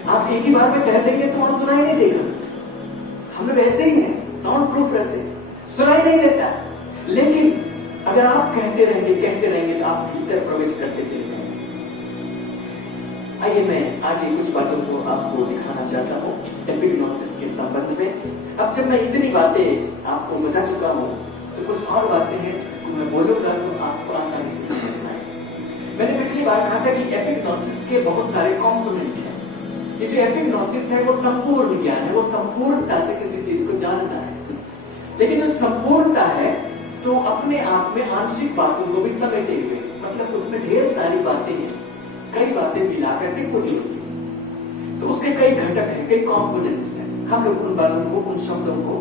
आप एक ही बार में कह देंगे तो वहां सुनाई नहीं देगा। हम लोग ऐसे ही हैं, साउंड प्रूफ रहते हैं, सुनाई नहीं देता। लेकिन अगर आप कहते रहेंगे तो आप भीतर प्रवेश करके चले जाएंगे। आइए मैं आगे कुछ बातों को आपको दिखाना चाहता हूँ एपिग्नोसिस के संबंध में। अब जब मैं इतनी बातें आपको बता चुका हूँ, तो कुछ और बातें हैं जिसको मैं बोलूंगा तो आपको आसानी से समझ में आएगी। मैंने पिछली बार कहा था कि एपिग्नोसिस के बहुत सारे कॉम्पोनेंट हैं। ये जो एपिग्नोसिस है वो संपूर्ण ज्ञान है, वो संपूर्णता से किसी चीज को जानना है। लेकिन जो संपूर्णता है तो अपने आप में आंशिक बातों को भी समेटे हुए, मतलब उसमें ढेर सारी बातें हैं, कई बातें मिलाकर के पूरी होती है। तो उसके कई घटक हैं, कई कंपोनेंट्स हैं। हम लोग उन बातों को, उन शब्दों को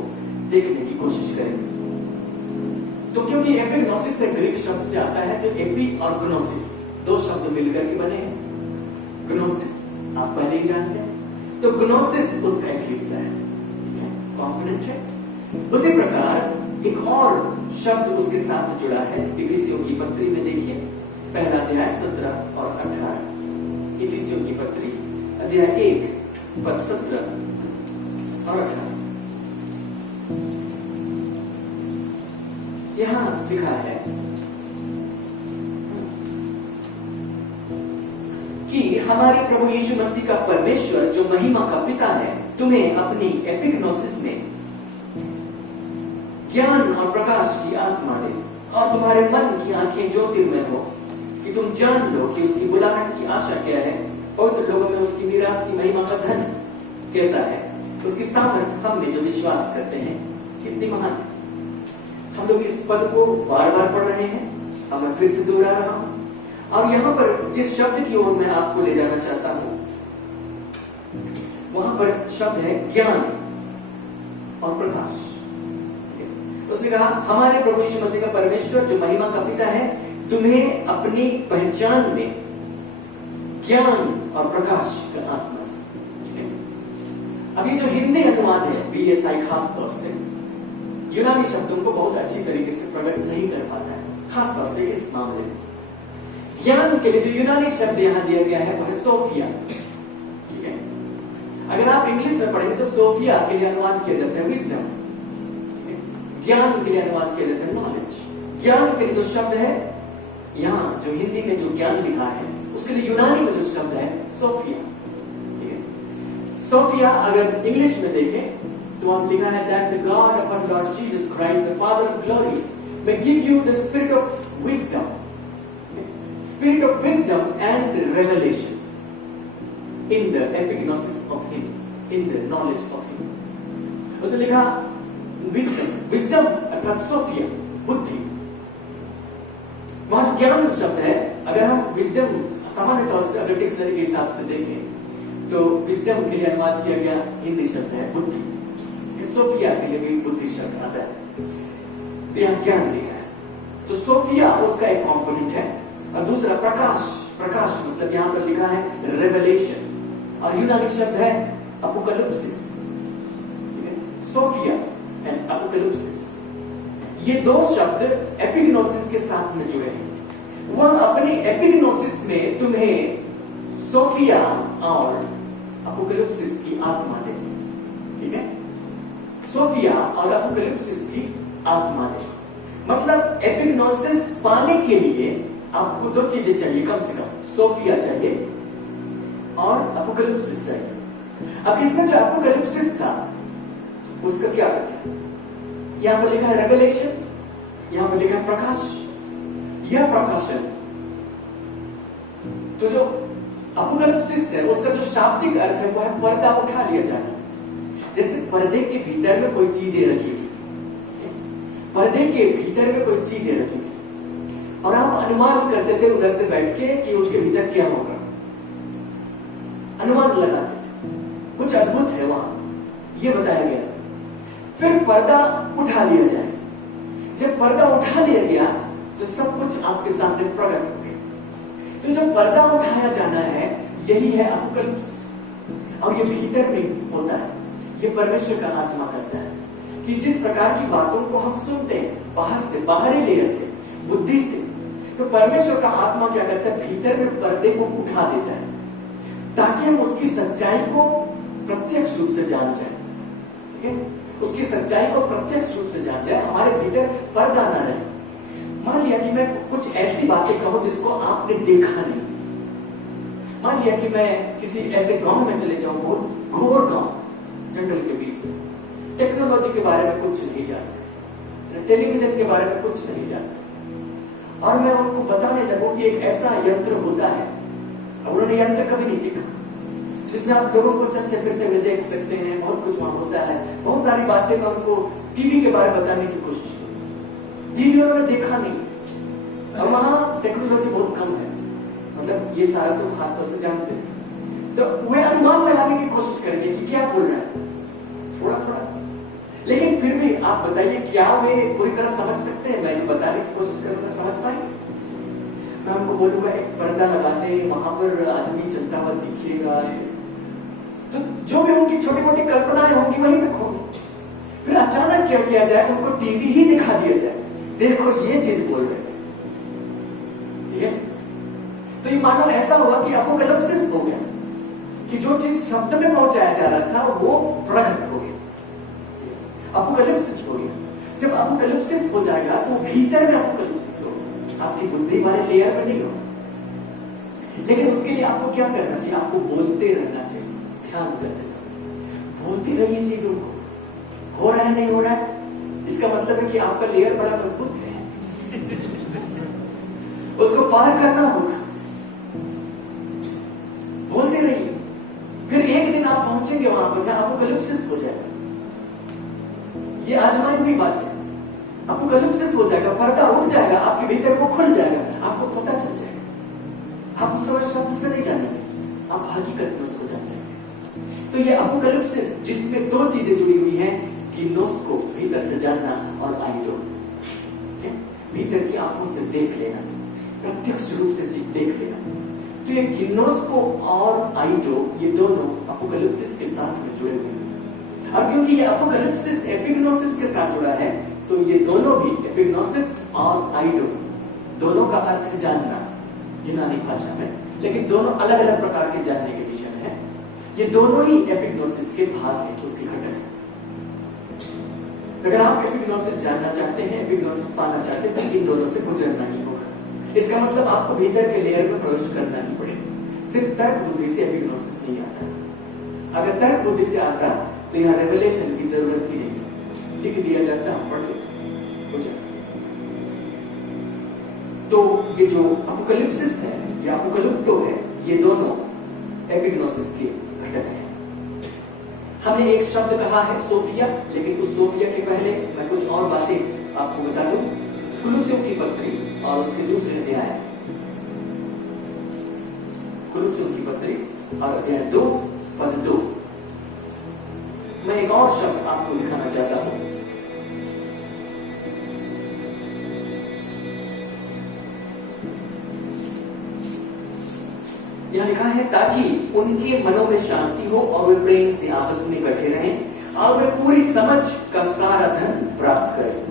देखने की कोशिश करेंगे। तो क्योंकि एपिग्नोसिस से ग्रीक शब्द से आता है, तो एपी और ग्नोसिस दो शब्द मिलकर के बने हैं। ग्नोसिस आप पहले ही जानते हैं, तो ग्नोसिस उसका एक हिस्सा है, ठीक है, कंपोनेंट है। उसी प्रकार एक और शब्द उसके साथ जुड़ा है। इफिसियों की पत्री में देखिए, पहला अध्याय 17 और 18। इफिसियों की पत्री अध्याय 1 पद 17 और 18। यहां लिखा है कि हमारे प्रभु यीशु मसीह का परमेश्वर जो महिमा का पिता है, तुम्हें अपनी एपिग्नोसिस में ज्ञान और प्रकाश की आत्मा दे, और तुम्हारे मन की आंखें ज्योतिर्मय हो, कि तुम जान लो कि उसकी बुलाहट की आशा क्या है, और तो लोगों में उसकी मीरास की महिमा का धन कैसा है, उसकी सामर्थ हम में जो विश्वास करते हैं कितनी महान है। हम लोग इस पद को बार बार पढ़ रहे हैं, अब मैं फिर से दोहरा रहा हूं। और यहां पर जिस शब्द की ओर मैं आपको ले जाना चाहता हूं, वहां पर शब्द है ज्ञान और प्रकाश। उसने कहा हमारे प्रभु यीशु मसीह का परमेश्वर जो महिमा का पिता है, तुम्हें अपनी पहचान में ज्ञान और प्रकाश का आत्मा। अब ये जो हिंदी अनुवाद है बीएसआई खास तौर से यूनानी शब्दों को बहुत अच्छी तरीके से प्रकट नहीं कर पाता है, खास तौर से इस मामले में। ज्ञान के लिए जो यूनानी शब्द यहां दिया गया है वो है सोफिया, ठीक है। अगर आप इंग्लिश में पढ़ेंगे तो सोफिया के लिए अनुवाद किया जाता है विजडम, ज्ञान के लिए अनुवाद किया जाता है नॉलेज। ज्ञान के लिए जो शब्द है यहाँ जो हिंदी में जो ज्ञान लिखा है, उसके लिए यूनानी में जो शब्द है सोफिया, ठीक है। सोफिया अगर इंग्लिश में देखें तो वहां लिखा है that the God of our Lord Jesus Christ, the Father of glory, may give you the spirit of wisdom, spirit of wisdom and revelation in the epignosis of Him, in the knowledge of Him. उसने लिखा wisdom, wisdom अर्थात सोफिया, बुद्धि, वहां जो ज्ञान शब्द है, अगर हम विजडम सामान्य तौर से अगर डिक्शनरी के हिसाब से देखें तो विजडम के लिए अनुवाद किया गया हिंदी शब्द है बुद्धि। सोफिया के लिए भी बुद्धि शब्द आता है, तो यहाँ ज्ञान लिखा है। तो सोफिया उसका एक कॉम्पोनेंट है, और दूसरा प्रकाश। प्रकाश मतलब यहाँ पर लिखा है रेवलेशन, और यूनानी शब्द है अपोकलिप्सिस। सोफिया एंड अपोकलिप्सिस, ये दो शब्द एपिग्नोसिस के साथ में जुड़े हैं। वह अपनी एपिग्नोसिस में तुम्हें सोफिया और अपोकलिप्सिस की आत्मा दे। ठीक है, सोफिया और अपोकलिप्सिस की आत्मा दे, मतलब एपिग्नोसिस पाने के लिए आपको दो चीजें चाहिए कम से कम, सोफिया चाहिए और अपोकलिप्सिस चाहिए। अब इसमें जो अपोकलिप्सिस था उसका क्या अर्थ है? यहां पर लिखा है रेवलेशन, यहां पर लिखा है प्रकाश, यह प्रकाशन। तो जो अपोकलिप्सिस है उसका जो शाब्दिक अर्थ है वो है पर्दा उठा लिया जाना। जैसे पर्दे के भीतर में कोई चीजें रखी थी, पर्दे के भीतर में कोई चीजें रखी थी, और आप अनुमान करते थे उधर से बैठ के कि उसके भीतर क्या होगा, अनुमान लगाते थे। कुछ अद्भुत है वहां, ये बताया गया। फिर पर्दा उठा लिया जाए, जब पर्दा उठा लिया गया तो सब कुछ आपके सामने प्रकट हो गया। तो जब पर्दा उठाया जाना है यही है अपोकलिप्सिस, और ये भीतर में होता है, ये परमेश्वर का आत्मा करता है कि जिस प्रकार की बातों को हम सुनते हैं बाहर से, बाहरी लेयर से, बुद्धि से, तो परमेश्वर का आत्मा क्या करता है, भीतर में पर्दे को उठा देता है ताकि हम उसकी सच्चाई को प्रत्यक्ष रूप से जान जाए। ठीक है, उसकी सच्चाई को प्रत्यक्ष रूप से जान जाए, हमारे भीतर पर्दा ना रहे। मान लिया कि मैं कुछ ऐसी बातें कहूं जिसको आपने देखा नहीं। मान लिया कि मैं किसी ऐसे गांव में चले जाऊं, बहुत घोर गांव, जंगल के बीच में, टेक्नोलॉजी के बारे में कुछ नहीं जानते, टेलीविजन के बारे में कुछ नहीं जानते, और मैं उनको बताने लगूं कि एक ऐसा यंत्र होता है, अब उन्होंने यंत्र कभी नहीं देखा, जिसमें आप लोगों को चलते फिरते हुए देख सकते हैं, बहुत कुछ वहां होता है, बहुत सारी बातें मैं उनको टीवी के बारे में बताने की कोशिश की। टीवी उन्होंने देखा नहीं, और वहां टेक्नोलॉजी बहुत कम है, मतलब ये सारा तो खासतौर से जानते हैं, तो वे अनुमान लगाने की कोशिश करेंगे कि क्या बोल रहा है, थोड़ा थोड़ा, लेकिन फिर भी आप बताइए क्या वे पूरी तरह समझ सकते हैं? मैं जो बताने की कोशिश करूंगा समझ पाएंगे? मैं उनको बोलूंगा एक पर्दा लगाते, वहां पर आदमी चलता हुआ दिखेगा, तो जो भी उनकी छोटी मोटी कल्पनाएं होंगी वही तक होंगी। फिर अचानक क्या किया जाए, उनको टीवी ही दिखा दिया जाए, देखो ये चीज बोल रहे थे। ठीक है, तो ये मानो ऐसा हुआ कि अपोकलिप्सिस हो गया, कि जो चीज शब्द में पहुंचाया जा रहा था वो प्रकट हो गया, अपोकलिप्सिस हो गया। जब अपोकलिप्सिस हो जाएगा तो भीतर में अपोकलिप्सिस होगा, आपकी बुद्धि वाले लेयर में नहीं होगा। लेकिन उसके लिए आपको क्या करना चाहिए? आपको बोलते रहना चाहिए, ध्यान करने से बोलती रहिए चीजों को, हो रहा है नहीं हो रहा है, इसका मतलब है कि आपका लेयर बड़ा मजबूत है, उसको पार करना होगा, बोलते रहिए। फिर एक दिन आप पहुंचेंगे वहां पर जहां अपोकलिप्सिस हो जाएगा। ये आजमाई हुई बात है, अपोकलिप्सिस हो जाएगा, पर्दा उठ जाएगा, आपके भीतर वो खुल जाएगा, आपको पता चल जाएगा। आप उस शब्द से नहीं जानेंगे, आप हकीकत में उसको जान जाएंगे। तो ये अपोकलिप्सिस जिसमें दो चीजें जुड़ी हुई हैं, गिनोस को भीतर से जानना और आइडो, भीतर की आंखों से देख लेना, प्रत्यक्ष रूप से देख लेना। तो ये गिनोस को और आइडो, ये दोनों अपोकलिप्सिस के साथ में जुड़े हुए हैं। और क्योंकि ये अपोकलिप्सिस एपिग्नोसिस के साथ जुड़ा है, तो ये दोनों भी एपिग्नोसिस और आइडो दोनों का अर्थ जानना यूनानी भाषा में, लेकिन दोनों अलग अलग प्रकार के जानने के विषय में है। ये दोनों ही एपिग्नोसिस के भाग हैं, उसके घटक हैं। अगर आप एपिग्नोसिस जानना चाहते हैं, एपिग्नोसिस पाना चाहते हैं, तो इन दोनों से गुजरना ही होगा। इसका मतलब आपको भीतर के लेयर में प्रवेश करना ही पड़ेगा। सिर्फ तर्क बुद्धि से एपिग्नोसिस नहीं आता। अगर तर्क बुद्धि से आता तो यहाँ रेवलेशन की जरूरत ही नहीं, लिख दिया जाता, हम पढ़ लेते, हो जाता। तो ये जो अपोकलिप्सिस है या अपोकलिप्टो है, ये दोनों एपिग्नोसिस के घटक हैं। हमने एक शब्द कहा है सोफिया, लेकिन उस सोफिया के पहले मैं कुछ और बातें आपको बता दूं। कुलुस्सियों की पत्री और उसके दूसरे अध्याय, कुलुस्सियों की पत्री और अध्याय 2 पद 2। मैं एक और शब्द आपको दिखाना चाहता हूं। यहां लिखा है, ताकि उनके मनों में शांति हो और वे प्रेम से आपस में इकट्ठे रहें और वे पूरी समझ का सारा धन प्राप्त करें।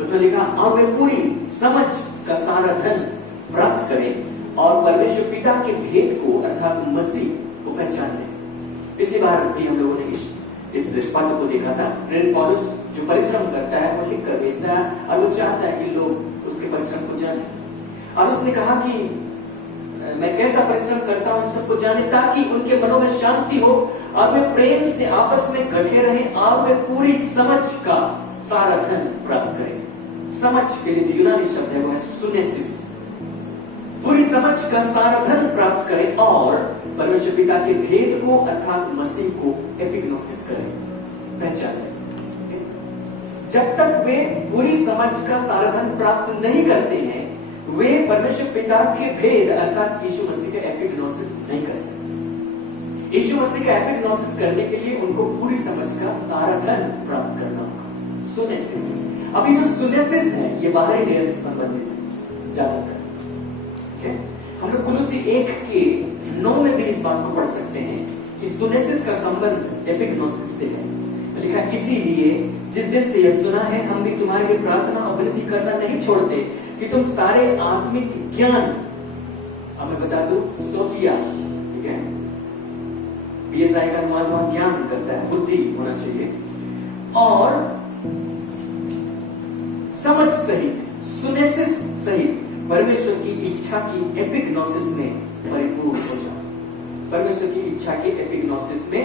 उसमें लिखा, और वे पूरी समझ का सारा धन प्राप्त करें और परमेश्वर पिता के भेद को अर्थात मसीह को पहचान लें। पिछली बार भी हम लोगों ने इस पद को देखा था। प्रेरित पौलुस जो परिश्रम करता है वो लिख कर भेजता है और वो चाहता है कि लोग उसके परिश्रम को जाने। और उसने कहा कि मैं कैसा परिश्रम करता हूं इन सबको जाने, ताकि उनके मनों में शांति हो और वे प्रेम से आपस में इकट्ठे रहें और वे पूरी समझ का सारा धन प्राप्त करें। समझ के लिए जो यूनानी शब्द है वो है सुनेसिस। पूरी समझ का सारा धन प्राप्त करें और परमेश्वर पिता के भेद को अर्थात मसीह को एपिग्नोसिस करें, पहचानें। जब तक वे पूरी समझ का सारा धन प्राप्त नहीं करते हैं, वे परमेश्वर पिता के भेद अर्थात यीशु मसीह का एपिग्नोसिस नहीं कर सकते। यीशु मसीह का एपिग्नोसिस करने के लिए उनको पूरी समझ का सारा धन प्राप्त करना होगा, सुनेसिस। अभी जो सुनेसिस है ये बाहरी लेयर से संबंधित है ज्यादातर। हम लोग कुलुस्सी 1 के 9 में भी इस बात को पढ़ सकते हैं कि सुनेसिस का संबंध एपिग्नोसिस से है। लिखा, इसीलिए जिस दिन से यह सुना है हम भी तुम्हारे लिए प्रार्थना और विनती करना नहीं छोड़ते कि तुम सारे आत्मिक ज्ञान, अब मैं बता दूं सोफिया, ठीक है, बीएसआई का अनुवाद वहां ज्ञान करता है, बुद्धि होना चाहिए, और समझ सहित सुनेसिस सहित परमेश्वर की इच्छा की एपिग्नोसिस में परिपूर्ण हो जाओ। परमेश्वर की इच्छा की एपिग्नोसिस में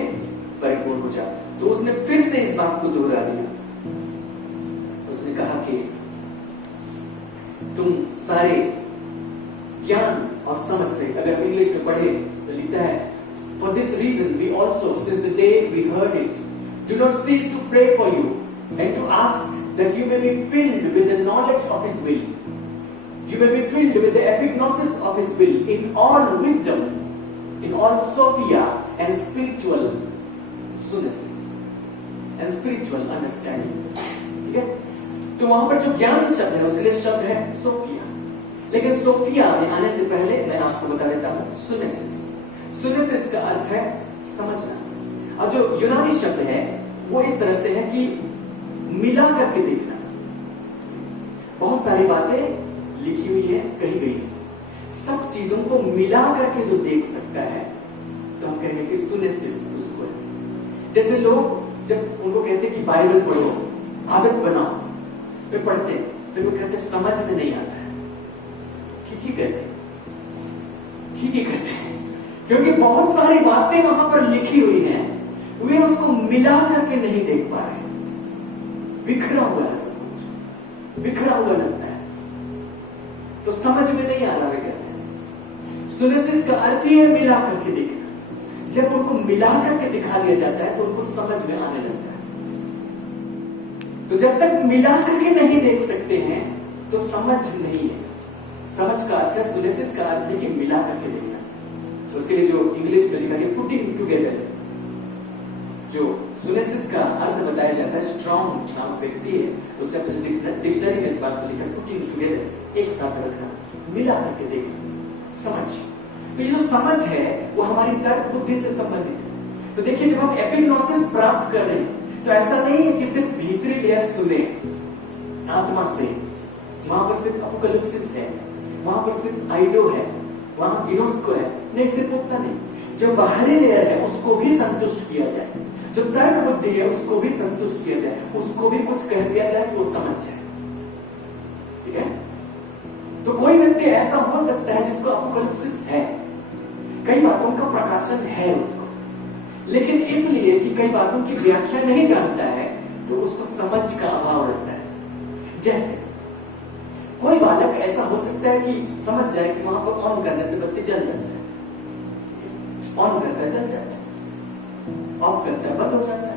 परिपूर्ण हो जाओ। तो उसने फिर से इस बात को दोहरा दिया। उसने कहा कि तुम सारे ज्ञान और समझ से, अगर इंग्लिश में पढ़े तो लिखता है, for this reason we also since the day we heard it do not cease to pray for you and to ask that you may be filled with the knowledge of his will, you may be filled with the epignosis of his will in all wisdom, in all sophia and spiritual sunesis and spiritual understanding। ठीक है, तो वहां पर जो ज्ञान शब्द है उसके लिए शब्द है सोफिया, लेकिन सोफिया में आने से पहले मैं आपको बता देता हूं सुनेसिस। सुनेसिस का अर्थ है समझना, और जो यूनानी शब्द है वो इस तरह से है कि मिला करके देखना। बहुत सारी बातें लिखी हुई है, कही गई है, सब चीजों को मिला करके जो देख सकता है तो हम कहेंगे कि सुनेसिस उसको है। जैसे लोग जब उनको कहते कि बाइबल पढ़ो, आदत बनाओ, वे पढ़ते, फिर वो कहते समझ में नहीं आता है। ठीक ही कहते हैं, क्योंकि बहुत सारी बातें वहां पर लिखी हुई हैं, वे उसको मिला करके नहीं देख पा रहे, बिखरा हुआ है, सब कुछ बिखरा हुआ लगता है, तो समझ में नहीं आ रहा। वे कहते हैं सुनेसिस का अर्थ ही है मिला करके देखना। जब उनको मिला करके दिखा दिया जाता है तो उनको समझ में आने लगता है। तो जब तक मिला करके नहीं देख सकते हैं तो समझ नहीं है। समझ का अर्थ है, सुनेसिस का अर्थ है कि मिला करके देखना। तो उसके लिए जो इंग्लिश में लिखा है पुटिंग टुगेदर, जो सुनेसिस का अर्थ बताया जाता है, स्ट्रॉन्ग नाम व्यक्ति है, उसका डिक्शनरी में इस बात को लिखा है पुटिंग टुगेदर, एक साथ रखना, मिला करके देखना, समझ। तो ये जो समझ है वो हमारी तर्क बुद्धि से संबंधित है। तो देखिए, जब हम एपिग्नोसिस प्राप्त कर रहे हैं तो ऐसा नहीं है कि सिर्फ भीतरी लेयर सुने आत्मा से, वहां पर सिर्फ अपोकलिप्सिस है, वहां पर सिर्फ आइडो है, वहां गिनोस्को है, नहीं, सिर्फ उतना नहीं। जो बाहरी लेयर है उसको भी संतुष्ट किया जाए, जो तर्क बुद्धि है उसको भी संतुष्ट किया जाए, उसको भी कुछ कह दिया जाए कि वो समझ जाए। ठीक है, तो कोई व्यक्ति ऐसा हो सकता है जिसको अपोकलिप्सिस है, कई बातों का प्रकाशन है उसको, लेकिन इसलिए कि कई बातों की व्याख्या नहीं जानता है तो उसको समझ का अभाव रहता है। जैसे कोई बालक ऐसा हो सकता है कि समझ जाए कि वहां पर ऑन करने से बत्ती जल जाता है, ऑन करता है जल जाता है, ऑफ करता है बंद हो जाता है।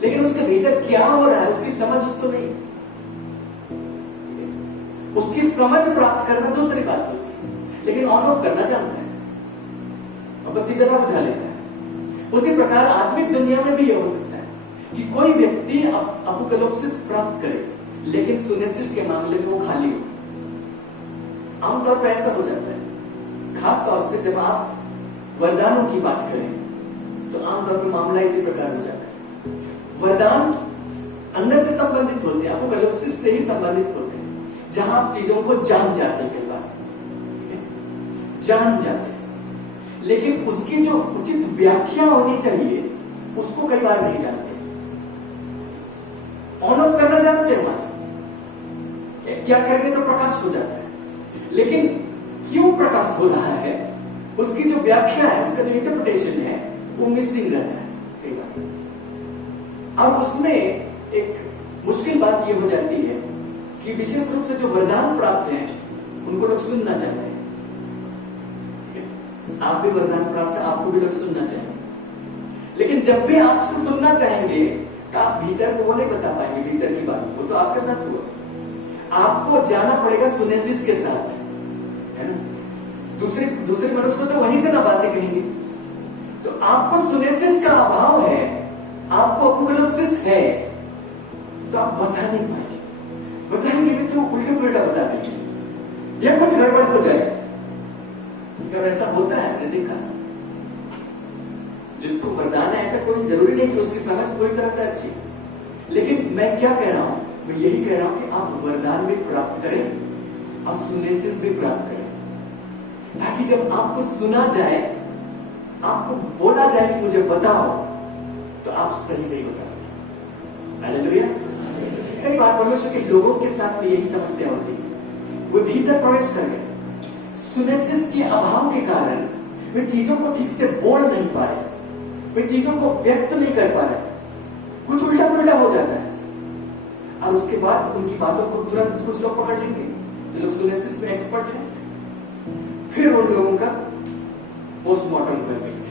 लेकिन उसके भीतर क्या हो रहा है उसकी समझ उसको नहीं। उसकी समझ प्राप्त करना दूसरी बात होती है, लेकिन ऑन ऑफ करना जानता है और बत्ती जला बुझा लेता है। उसी प्रकार आत्मिक दुनिया में भी यह हो सकता है कि कोई व्यक्ति अपोकलिप्सिस प्राप्त करे लेकिन सुनेसिस के मामले में वो खाली हो। आमतौर पर ऐसा हो जाता है, खास तौर से जब आप वरदानों की बात करें तो आमतौर पर मामला इसी प्रकार हो जाता है। वरदान अंदर से संबंधित होते हैं, अपोकलिप्सिस से ही संबंधित होते हैं, जहां आप चीजों को जान जाते हैं, कई बार जान जाते हैं, लेकिन उसकी जो उचित व्याख्या होनी चाहिए उसको कई बार नहीं जानते। ऑन ऑफ करना जानते हैं, वहां से क्या करेंगे तो प्रकाश हो जाता है, लेकिन क्यों प्रकाश हो रहा है उसकी जो व्याख्या है, उसका जो इंटरप्रिटेशन है वो मिसिंग रहता है कई बार। अब उसमें एक मुश्किल बात ये हो जाती है कि विशेष रूप से जो वरदान प्राप्त हैं उनको लोग सुनना चाहते हैं। आप भी वरदान प्राप्त है, आपको भी लोग सुनना चाहिए, लेकिन जब भी आपसे सुनना चाहेंगे तो आप भीतर को वो नहीं बता पाएंगे, भीतर की बात वो तो आपके साथ हुआ। आपको जाना पड़ेगा सुनेसिस के साथ, है ना। दूसरे मनुष्य को तो वहीं से ना बातें कहेंगे, तो आपको सुनेसिस का अभाव है, आपको अपोकलिप्सिस है, तो आप बता नहीं पाएंगे। बताएंगे भी तो उल्टा पुल्टा बता देंगे या कुछ गड़बड़ हो जाएगा। क्या ऐसा होता है? मैंने देखा जिसको वरदान है, ऐसा कोई जरूरी नहीं कि उसकी समझ पूरी तरह से अच्छी, लेकिन मैं क्या कह रहा हूं, मैं यही कह रहा हूं कि आप वरदान भी प्राप्त करें और सुनेसिस भी प्राप्त करें, ताकि जब आपको सुना जाए, आपको बोला जाए कि मुझे बताओ, तो आप सही सही बता सकें। हालेलुया। कई बार परमेश्वर के लोगों के साथ भी यही समस्या होती है, वो भीतर प्रवेश कर गए, सुनेसिस के अभाव के कारण वे चीजों को ठीक से बोल नहीं पा रहे, वे चीजों को व्यक्त नहीं कर पा रहे, कुछ उल्टा पुल्टा हो जाता है, और उसके बाद उनकी बातों को तुरंत कुछ लोग पकड़ लेंगे जो लोग सुनेसिस में एक्सपर्ट हैं, फिर उन लोगों का पोस्टमार्टम कर देंगे।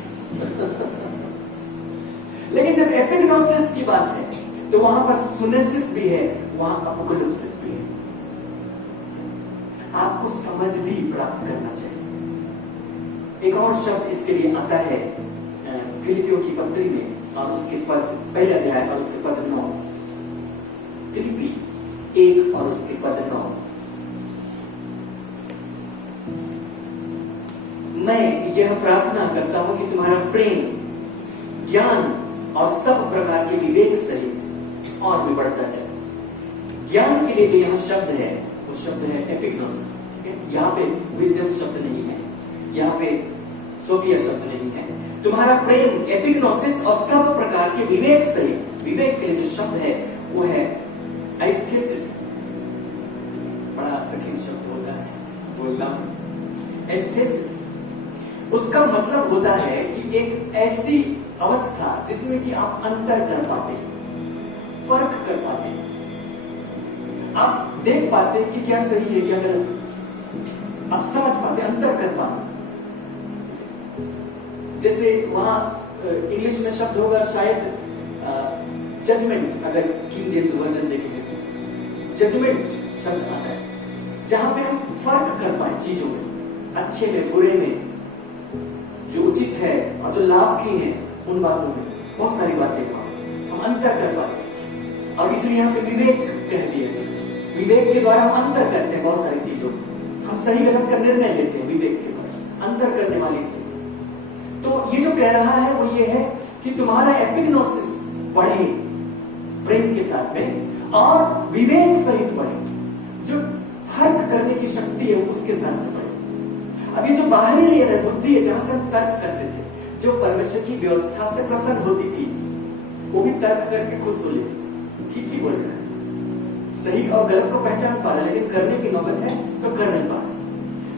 लेकिन जब एपिग्नोसिस की बात है तो वहां पर सुनेसिस भी है, वहां अपोकलिप्सिस भी है। आपको समझ भी प्राप्त करना चाहिए। एक और शब्द इसके लिए आता है फिलिपियों की पत्री में, और उसके पद पहले अध्याय और उसके पद 9, फिलिपी 1 और उसके पद 9। मैं यह प्रार्थना करता हूं कि तुम्हारा प्रेम, ज्ञान और सब प्रकार के विवेक सहित और भी बढ़ता जाए। ज्ञान के लिए जो यहां शब्द है वो शब्द है एपिग्नोसिस, ठीक है। यहाँ पे विजडम शब्द नहीं है, यहाँ पे सोफिया शब्द नहीं है। तुम्हारा प्रेम, एपिग्नोसिस और सब प्रकार के विवेक सहित, विवेक के लिए जो शब्द है वो है एस्थेसिस। बड़ा कठिन शब्द होता है बोलना, एस्थेसिस। उसका मतलब होता है कि एक ऐसी अवस्था जिसमें कि आप अंतर कर पाते, फर्क कर पाते, आप देख पाते कि क्या सही है क्या गलत, आप समझ पाते, अंतर कर पाते। जैसे वहां इंग्लिश में शब्द होगा शायद जजमेंट, अगर किंग जेम्स वर्जन देखेंगे तो जजमेंट शब्द आता है, जहां पे हम फर्क कर पाए चीजों में, अच्छे में बुरे में, जो उचित है और जो लाभ की है उन बातों में। बहुत सारी बातें हम अंतर कर पाते, और इसलिए यहाँ पे विवेक कह दिया। विवेक के द्वारा हम अंतर करते हैं बहुत सारी चीजों को, हम सही गलत का निर्णय लेते हैं विवेक के द्वारा, अंतर करने वाली स्थिति। तो ये जो कह रहा है वो ये है कि तुम्हारा एपिग्नोसिस बढ़े प्रेम के साथ में, और विवेक सहित बढ़े, जो फर्क करने की शक्ति है उसके साथ में बढ़े। अब ये जो बाहरी लेयर है, बुद्धि है, जहां से हम तर्क करते थे, जो परमेश्वर की व्यवस्था से प्रसन्न होती थी, वो भी तर्क करके खुश हो लेती, ठीक ही बोल रहा है, सही और गलत को पहचान पा रहा है, लेकिन करने की नौबत है तो कर नहीं पा रहा।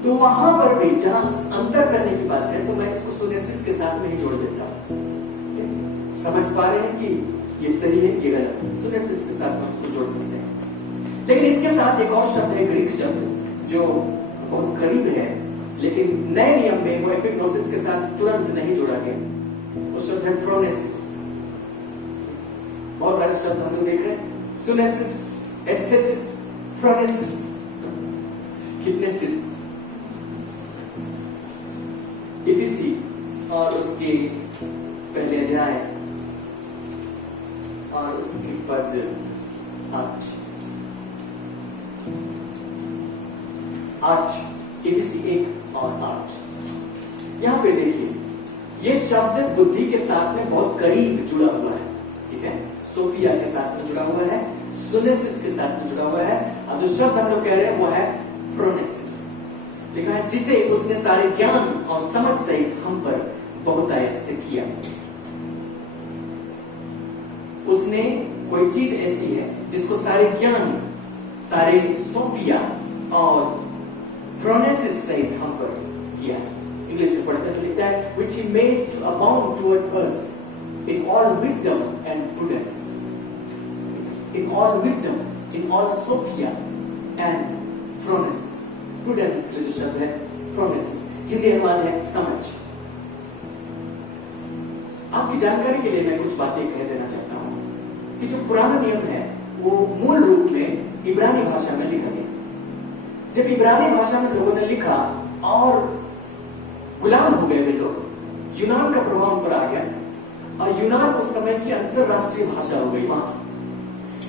तो वहां पर भी जहां अंतर करने की बात है तो मैं इसको सुनेसिस के साथ में ही जोड़ देता हूं। समझ पा रहे हैं कि ये सही है ये गलत है, सुनेसिस के साथ में उसको जोड़ सकते हैं। लेकिन इसके साथ एक और शब्द है, ग्रीक शब्द, जो बहुत करीब है, लेकिन नए नियम में वो एपिग्नोसिस के साथ तुरंत नहीं जोड़ा गया। वो शब्द है प्रोनेसिस। बहुत सारे शब्द हम लोग देख रहे हैं, सुनेसिस, एस्थेसिस, फ्रोनेसिस, कितने सिस। इफिसी और उसके पहले अध्याय और उसके पद 8, इफिसी 1 और 8। यहां पे देखिए, ये शब्द बुद्धि के साथ में बहुत करीब जुड़ा हुआ है, ठीक है। सोफिया के साथ में जुड़ा हुआ है, सुनेसिस के साथ में जुड़ा हुआ है, और जो शब्द हम लोग कह रहे हैं वो है फ्रोनेसिस। लिखा है जिसे उसने सारे ज्ञान और समझ सहित हम पर बहुतायत से किया। उसने कोई चीज ऐसी है जिसको सारे ज्ञान, सारे सोफिया और फ्रोनेसिस सहित हम पर किया। इंग्लिश में पढ़ते तो लिखता है which he made to abound toward us in all wisdom and prudence, in all wisdom, in all sophia and phronesis। prudence के लिए जो शब्द है phronesis, हिंदी अनुवाद है समझ। आपकी जानकारी के लिए मैं कुछ बातें कह देना चाहता हूं कि जो पुराना नियम है वो मूल रूप में इब्रानी भाषा में लिखा गया। जब इब्रानी भाषा में लोगों ने लिखा और गुलाम हो गए वे लोग, यूनान का प्रभाव पर आ गया और यूनान उस समय की अंतरराष्ट्रीय भाषा हो गई वहां की।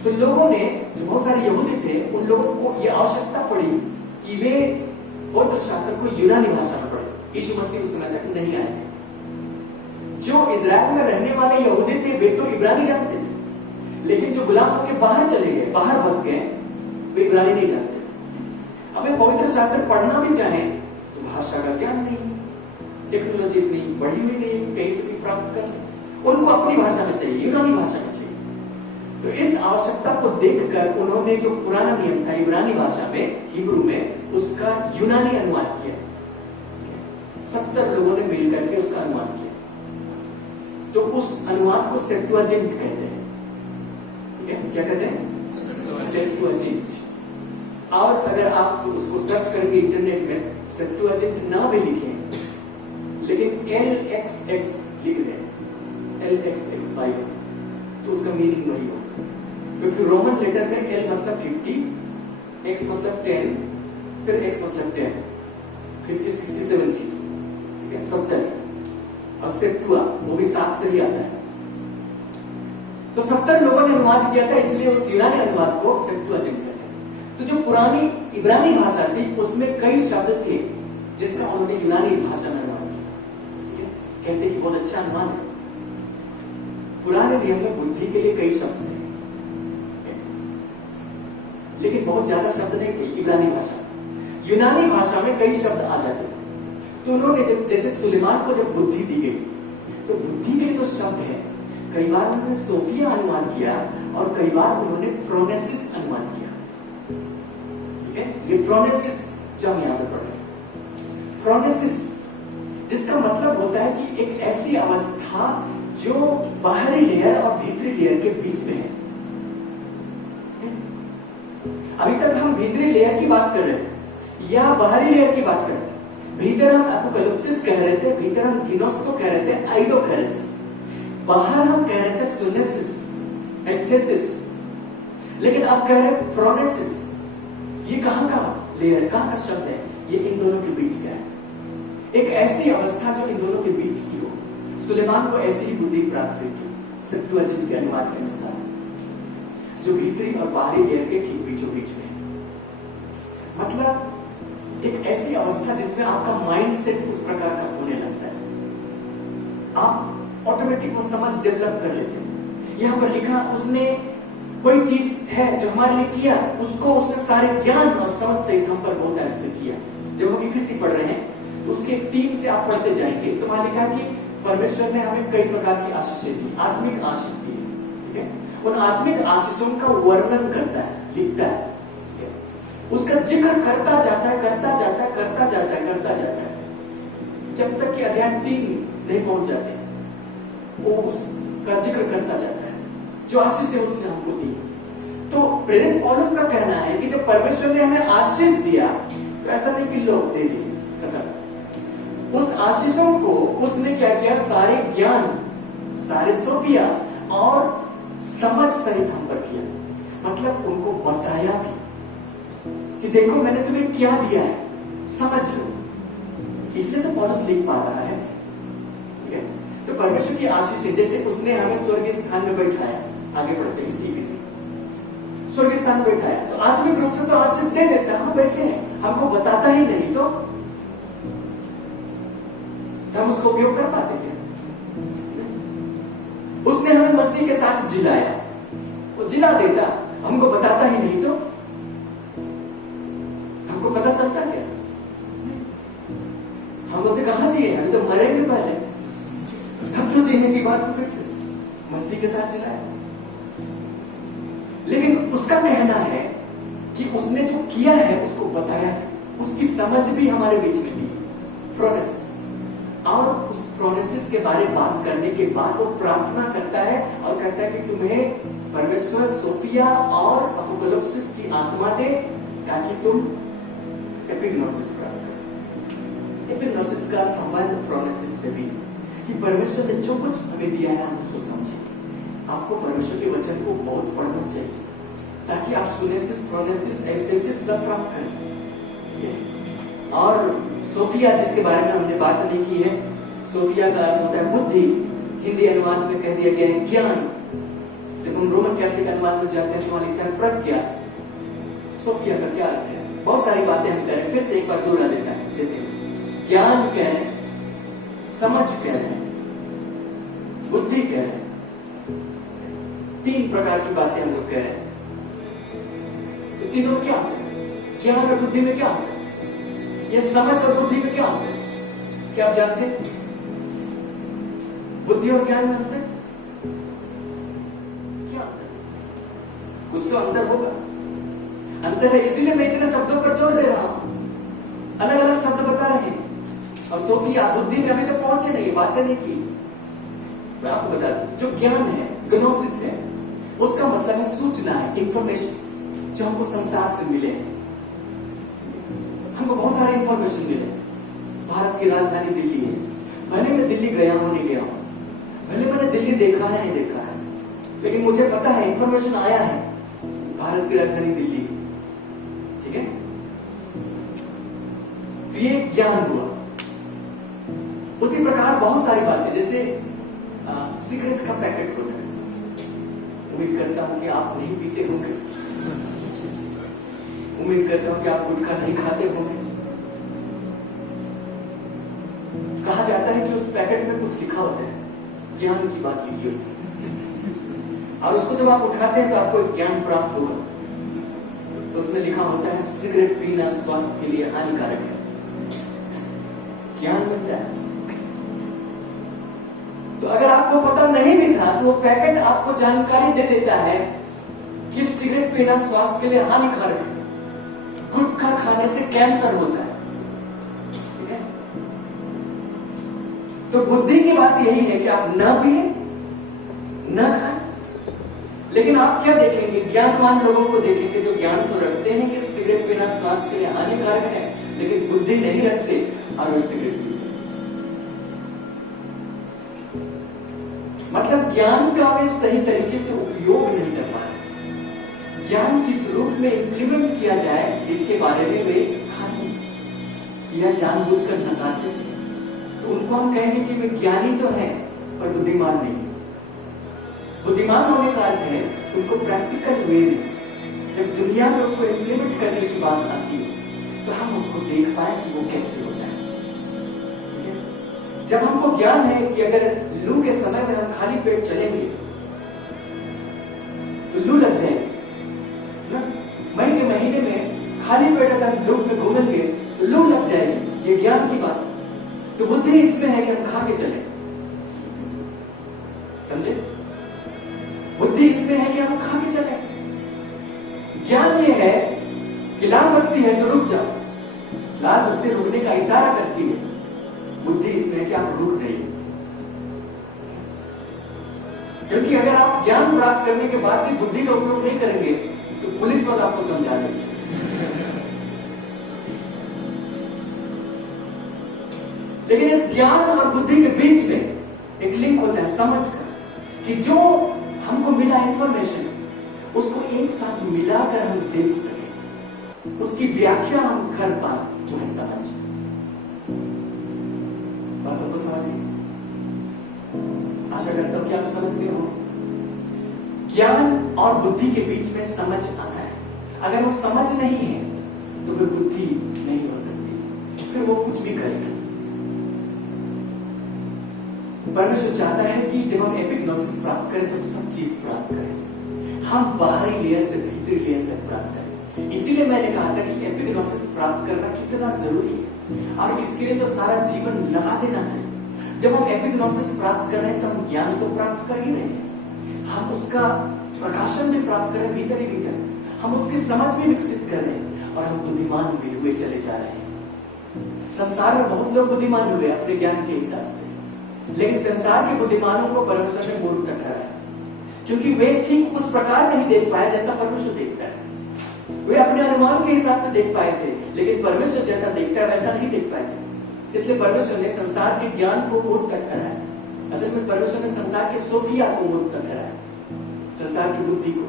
तो लोगों ने, जो बहुत सारे यहूदी थे, उन लोगों को यह आवश्यकता पड़ी कि वे पवित्र शास्त्र को यूनानी भाषा में पढ़े। यीशु मसीह उस समय तक नहीं आए थे। जो इजराइल में रहने वाले यहूदी थे वे तो इब्रानी जानते थे, लेकिन जो गुलाम होकर बाहर चले गए, बाहर बस गए, वे इब्रानी नहीं जानते। अब वे पवित्र शास्त्र पढ़ना भी चाहें तो भाषा का ज्ञान नहीं, टेक्नोलॉजी इतनी बढ़ी हुई नहीं कि कहीं से भी प्राप्त कर। उनको अपनी भाषा में चाहिए, यूनानी भाषा में चाहिए। तो इस आवश्यकता को देखकर उन्होंने जो पुराना नियम था इब्रानी भाषा में, हिब्रू में, उसका यूनानी अनुवाद किया। 70 लोगों ने मिल करके उसका अनुवाद किया। तो उस अनुवाद को सेप्टुअजिंट कहते हैं। ठीक है, क्या कहते हैं? सेप्टुअजिंट। और अगर आप उसको सर्च करेंगे इंटरनेट में, सेप्टुअजिंट ना भी लिखें लेकिन LXX लिख दें, LXX बाइबल, तो उसका मीनिंग वही होगा। क्योंकि रोमन लेटर में L मतलब 50, X मतलब 10, फिर X मतलब 10, 50, 60, 70, 70, और सेप्टुआ वो भी 7 से ही आता है। तो 70 लोगों ने अनुवाद किया था, इसलिए उस यूनानी अनुवाद को सेप्टुअजिंट कहते हैं। तो जो पुरानी इब्रानी भाषा थी उसमें कई शब्द थे जिसका उन्होंने यूनानी भाषा में अनुवाद किया। कहते कि बहुत अच्छा अनुवाद है। पुराने नियम में बुद्धि के लिए कई शब्द थे, लेकिन बहुत ज्यादा शब्द नहीं थे इब्रानी भाषा। यूनानी भाषा में कई शब्द आ जाते थे। तो उन्होंने जब, जैसे सुलेमान को जब बुद्धि दी गई, तो बुद्धि के जो शब्द है कई बार उन्होंने सोफिया अनुवाद किया और कई बार उन्होंने फ्रोनेसिस अनुवाद किया। ठीक है, ये फ्रोनेसिस जो हम यहां पर पढ़ रहे हैं, फ्रोनेसिस जिसका मतलब होता है कि एक ऐसी अवस्था जो बाहरी लेयर और भीतरी लेयर के बीच में है। अभी तक हम भीतरी लेयर की बात कर रहे थे या बाहरी लेयर की बात कर रहे थे। भीतर हम एपोकलिप्सिस कह रहे थे, भीतर हम गिनोस्को कह रहे थे, आइडो कह रहे थे, बाहर हम कह रहे थे सुनेसिस, एस्थेसिस, लेकिन अब कह रहे हैं फ्रोनेसिस। ये कहां का लेयर, कहां का शब्द है? ये इन दोनों के बीच का है। एक ऐसी अवस्था जो इन दोनों के बीच की हो। सुलेमान को ऐसी ही बुद्धि प्राप्त हुई थी सेप्टुअजिंट के अनुवाद के अनुसार, जो भीतरी और बाहरी लेयर के ठीक बीचों बीच में। मतलब एक ऐसी अवस्था जिसमें आपका माइंड सेट उस प्रकार का होने लगता है, आप ऑटोमेटिक वो समझ डेवलप कर लेते हैं। यहां पर लिखा, उसने कोई चीज है जो हमारे लिए किया, उसको उसने सारे ज्ञान और समझ से हम पर बहुत तरह से किया। जब हम इफिसी पढ़ रहे हैं उसके 3 से आप पढ़ते जाएंगे तो वहां लिखा कि परमेश्वर ने हमें कई प्रकार की आशीषें दी, आत्मिक आशीष दी। ठीक है, उन आत्मिक आशीषों का वर्णन करता है, लिखता है, उसका जिक्र करता जाता है, करता जाता है, करता जाता है, करता जाता है, जब तक कि अध्याय 3 नहीं पहुंच जाते। वो उसका जिक्र करता जाता है जो आशीष है उसने हमको दी। तो प्रेरित पौलुस का कहना है कि जब परमेश्वर ने हमें आशीष दिया तो ऐसा नहीं कि लोग दे दिए, उस आशीषों को उसने क्या किया? सारे ज्ञान, सारे सोफिया और समझ सहित हम पर किया, मतलब उनको बताया भी कि देखो मैंने तुम्हें क्या दिया है, समझ लो। इसलिए तो पौलुस लिख पा रहा है। ठीक है, तो परमेश्वर की आशीष है, जैसे उसने हमें स्वर्गीय स्थान में बैठाया, आगे बढ़ते इसी स्वर्गीय स्थान में बैठाया, तो आत्मिक रूप से तो आशीष दे देता है, हम बैठे हैं, हमको बताता ही नहीं तो हम उसका उपयोग कर पाते क्या? उसने हमें मसीह के साथ जिलाया, वो जिला देता, हमको बताता ही नहीं तो हमको पता चलता क्या? हम लोग कहां जिए, हम तो मरेंगे पहले, तब तो जीने की बात हो किससे? मसीह के साथ जिलाया। लेकिन उसका कहना है कि उसने जो किया है उसको बताया है, उसकी समझ भी हमारे बीच में दी प्रोसेस, और उस प्रोसेस के बारे में बात करने के बाद वो प्रार्थना करता है और कहता है कि तुम्हें परमेश्वर सोफिया और अपोकलिप्सिस की आत्मा दे ताकि तुम एपिग्नोसिस प्राप्त करो। एपिग्नोसिस का संबंध प्रोसेस से भी, कि परमेश्वर ने जो कुछ हमें दिया है हम उसको समझें। आपको परमेश्वर के वचन को बहुत पढ़ना चाहिए ताकि आप सुनेसिस, प्रोनेसिस, एक्सटेसिस सब प्राप्त करें। और सोफिया जिसके बारे में हमने बात नहीं की है, सोफिया का अर्थ होता है बुद्धि, हिंदी अनुवाद में कह दिया गया है ज्ञान। जब हम रोमन कैथोलिक अनुवाद में जाते हैं तो वहां लिखा है प्रज्ञा। सोफिया का क्या अर्थ है? बहुत सारी बातें हम कह रहे हैं, फिर से एक बार दोहरा देते हैं। ज्ञान कह रहे हैं, समझ कह रहे हैं, बुद्धि कह रहे हैं, तीन प्रकार की बातें हम लोग कह रहे हैं। तो तीनों में क्या होता है? ज्ञान और बुद्धि में क्या होता है? ये समझ और बुद्धि में क्या होता है? क्या आप जानते हैं? बुद्धि और ज्ञान में अंतर क्या होता है? कुछ तो अंतर होगा, अंतर है, इसीलिए मैं इतने शब्दों पर जोर दे रहा हूं, अलग अलग शब्द बता रहे हैं। और सोफिया बुद्धि में अभी तक पहुंचे नहीं, बातें नहीं की। मैं आपको बता दूं, जो ज्ञान है, ग्नोसिस है, उसका मतलब है सूचना है, इंफॉर्मेशन जो हमको संसार से मिले। हमको बहुत सारे इंफॉर्मेशन मिले। भारत की राजधानी दिल्ली है, भले मैं दिल्ली गया हूं नहीं गया हूं, भले मैंने दिल्ली देखा है नहीं देखा है, लेकिन मुझे पता है, इंफॉर्मेशन आया है भारत की राजधानी दिल्ली। ठीक है, तो ये ज्ञान हुआ। उसी प्रकार बहुत सारी बातें, जैसे सिगरेट का पैकेट होता है, उम्मीद करता हूं कि आप नहीं पीते होंगे, उम्मीद करता हूं कि आप गुटखा नहीं खाते होंगे। कहा जाता है कि उस पैकेट में कुछ लिखा होता है, ज्ञान की बात लिखी होती है, और उसको जब आप उठाते हैं तो आपको ज्ञान प्राप्त होगा। तो उसमें लिखा होता है सिगरेट पीना स्वास्थ्य के लिए हानिकारक है, ज्ञान मिलता है। तो अगर आपको पता नहीं भी था तो वो पैकेट आपको जानकारी दे देता है कि सिगरेट पीना स्वास्थ्य के लिए हानिकारक है, गुटखा खाने से कैंसर होता है। ठीक है, तो बुद्धि की बात यही है कि आप न पिए न खाएं। लेकिन आप क्या देखेंगे? ज्ञानवान लोगों को देखेंगे जो ज्ञान तो रखते हैं कि सिगरेट पीना स्वास्थ्य के लिए हानिकारक है, लेकिन बुद्धि नहीं रखते और वो सिगरेट पीते। मतलब ज्ञान का वे सही तरीके से उपयोग नहीं कर पाए। ज्ञान किस रूप में इंप्लीमेंट किया जाए इसके बारे में वे खाली या जानबूझकर नकारते थे। तो उनको हम कहेंगे कि वे ज्ञानी तो हैं पर बुद्धिमान नहीं। बुद्धिमान होने का अर्थ है उनको प्रैक्टिकल वे में जब दुनिया में उसको इंप्लीमेंट करने की बात आती है तो हम उसको देख पाए कि वो कैसे होता है। जब हमको ज्ञान है कि अगर लू के समय में हम खाली पेट चलेंगे तो लू लग जाएगी ना, मई के महीने में खाली पेट अगर हम धूप में घूमेंगे तो लू लग जाएगी, ये ज्ञान की बात है। तो बुद्धि इसमें है कि हम खा के चले, समझे? बुद्धि इसमें है कि हम खा के चले। ज्ञान ये है कि लाल बत्ती है तो रुक जाओ, लाल बत्ती रुकने का इशारा करती है। बुद्धि इसमें है कि आप रुक जाइए, क्योंकि अगर आप ज्ञान प्राप्त करने के बाद भी बुद्धि का उपयोग नहीं करेंगे तो पुलिस वाला आपको समझा देगी। लेकिन इस ज्ञान और बुद्धि के बीच में एक लिंक होता है समझ का, कि जो हमको मिला इंफॉर्मेशन, उसको एक साथ मिलाकर हम देख सके, उसकी व्याख्या हम कर पाए, वो है समझ। बातों को समझिए, आशा करता हूं कि आप समझ गए हो। ज्ञान और बुद्धि के बीच में समझ आता है। अगर वो समझ नहीं है तो फिर बुद्धि नहीं हो सकती, फिर वो कुछ भी करेगा। परमेश्वर चाहता है कि जब हम एपिग्नोसिस प्राप्त करें तो सब चीज प्राप्त करें, हम बाहरी लेयर से भीतरी लेयर तक प्राप्त करें। इसीलिए मैंने कहा था कि एपिग्नोसिस प्राप्त करना कितना जरूरी है, और इसके लिए तो सारा जीवन लगा देना चाहिए। जब हम एपिग्नोसिस प्राप्त कर रहे हैं तो हम ज्ञान तो प्राप्त कर ही रहे हैं, हम उसका प्रकाशन भी प्राप्त करें भीतर ही भीतर, हम उसकी समझ भी विकसित कर रहे हैं, और हम बुद्धिमान भी हुए चले जा रहे हैं। संसार में बहुत लोग बुद्धिमान हुए अपने ज्ञान के हिसाब से, लेकिन संसार के बुद्धिमानों को परमेश्वर ने मूर्ख ठहराया, क्योंकि वे ठीक उस प्रकार नहीं देख पाए जैसा परमेश्वर देखता है। वे अपने अनुमान के हिसाब से देख पाए थे, लेकिन परमेश्वर जैसा देखता है वैसा नहीं देख पाए थे। इसलिए परमेश्वर ने संसार के ज्ञान को मूर्ख ठहराया। असल में परमेश्वर ने संसार के सोफिया को मूर्ख ठहराया, संसार की बुद्धि को।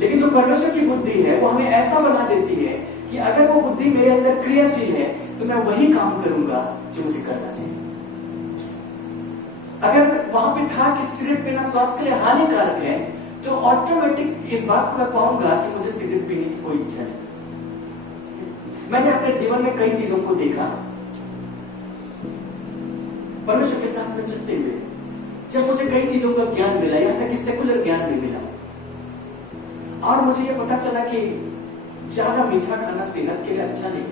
लेकिन जो परमेश्वर की बुद्धि है वो हमें ऐसा बना देती है कि अगर वो बुद्धि मेरे अंदर क्रियाशील है तो मैं वही काम करूंगा जो मुझे करना चाहिए। अगर वहां पे था कि सिगरेट पीना स्वास्थ्य के लिए हानिकारक है, तो ऑटोमेटिक इस बात को मैं पाऊंगा कि मुझे सिगरेट पीने की कोई इच्छा नहीं। मैंने अपने जीवन में कई चीजों को देखा परमेश्वर के साथ में चलते हुए, जब मुझे कई चीजों का ज्ञान मिला, यहाँ तक कि सेकुलर ज्ञान भी मिला, और मुझे यह पता चला कि ज्यादा मीठा खाना सेहत के लिए अच्छा नहीं।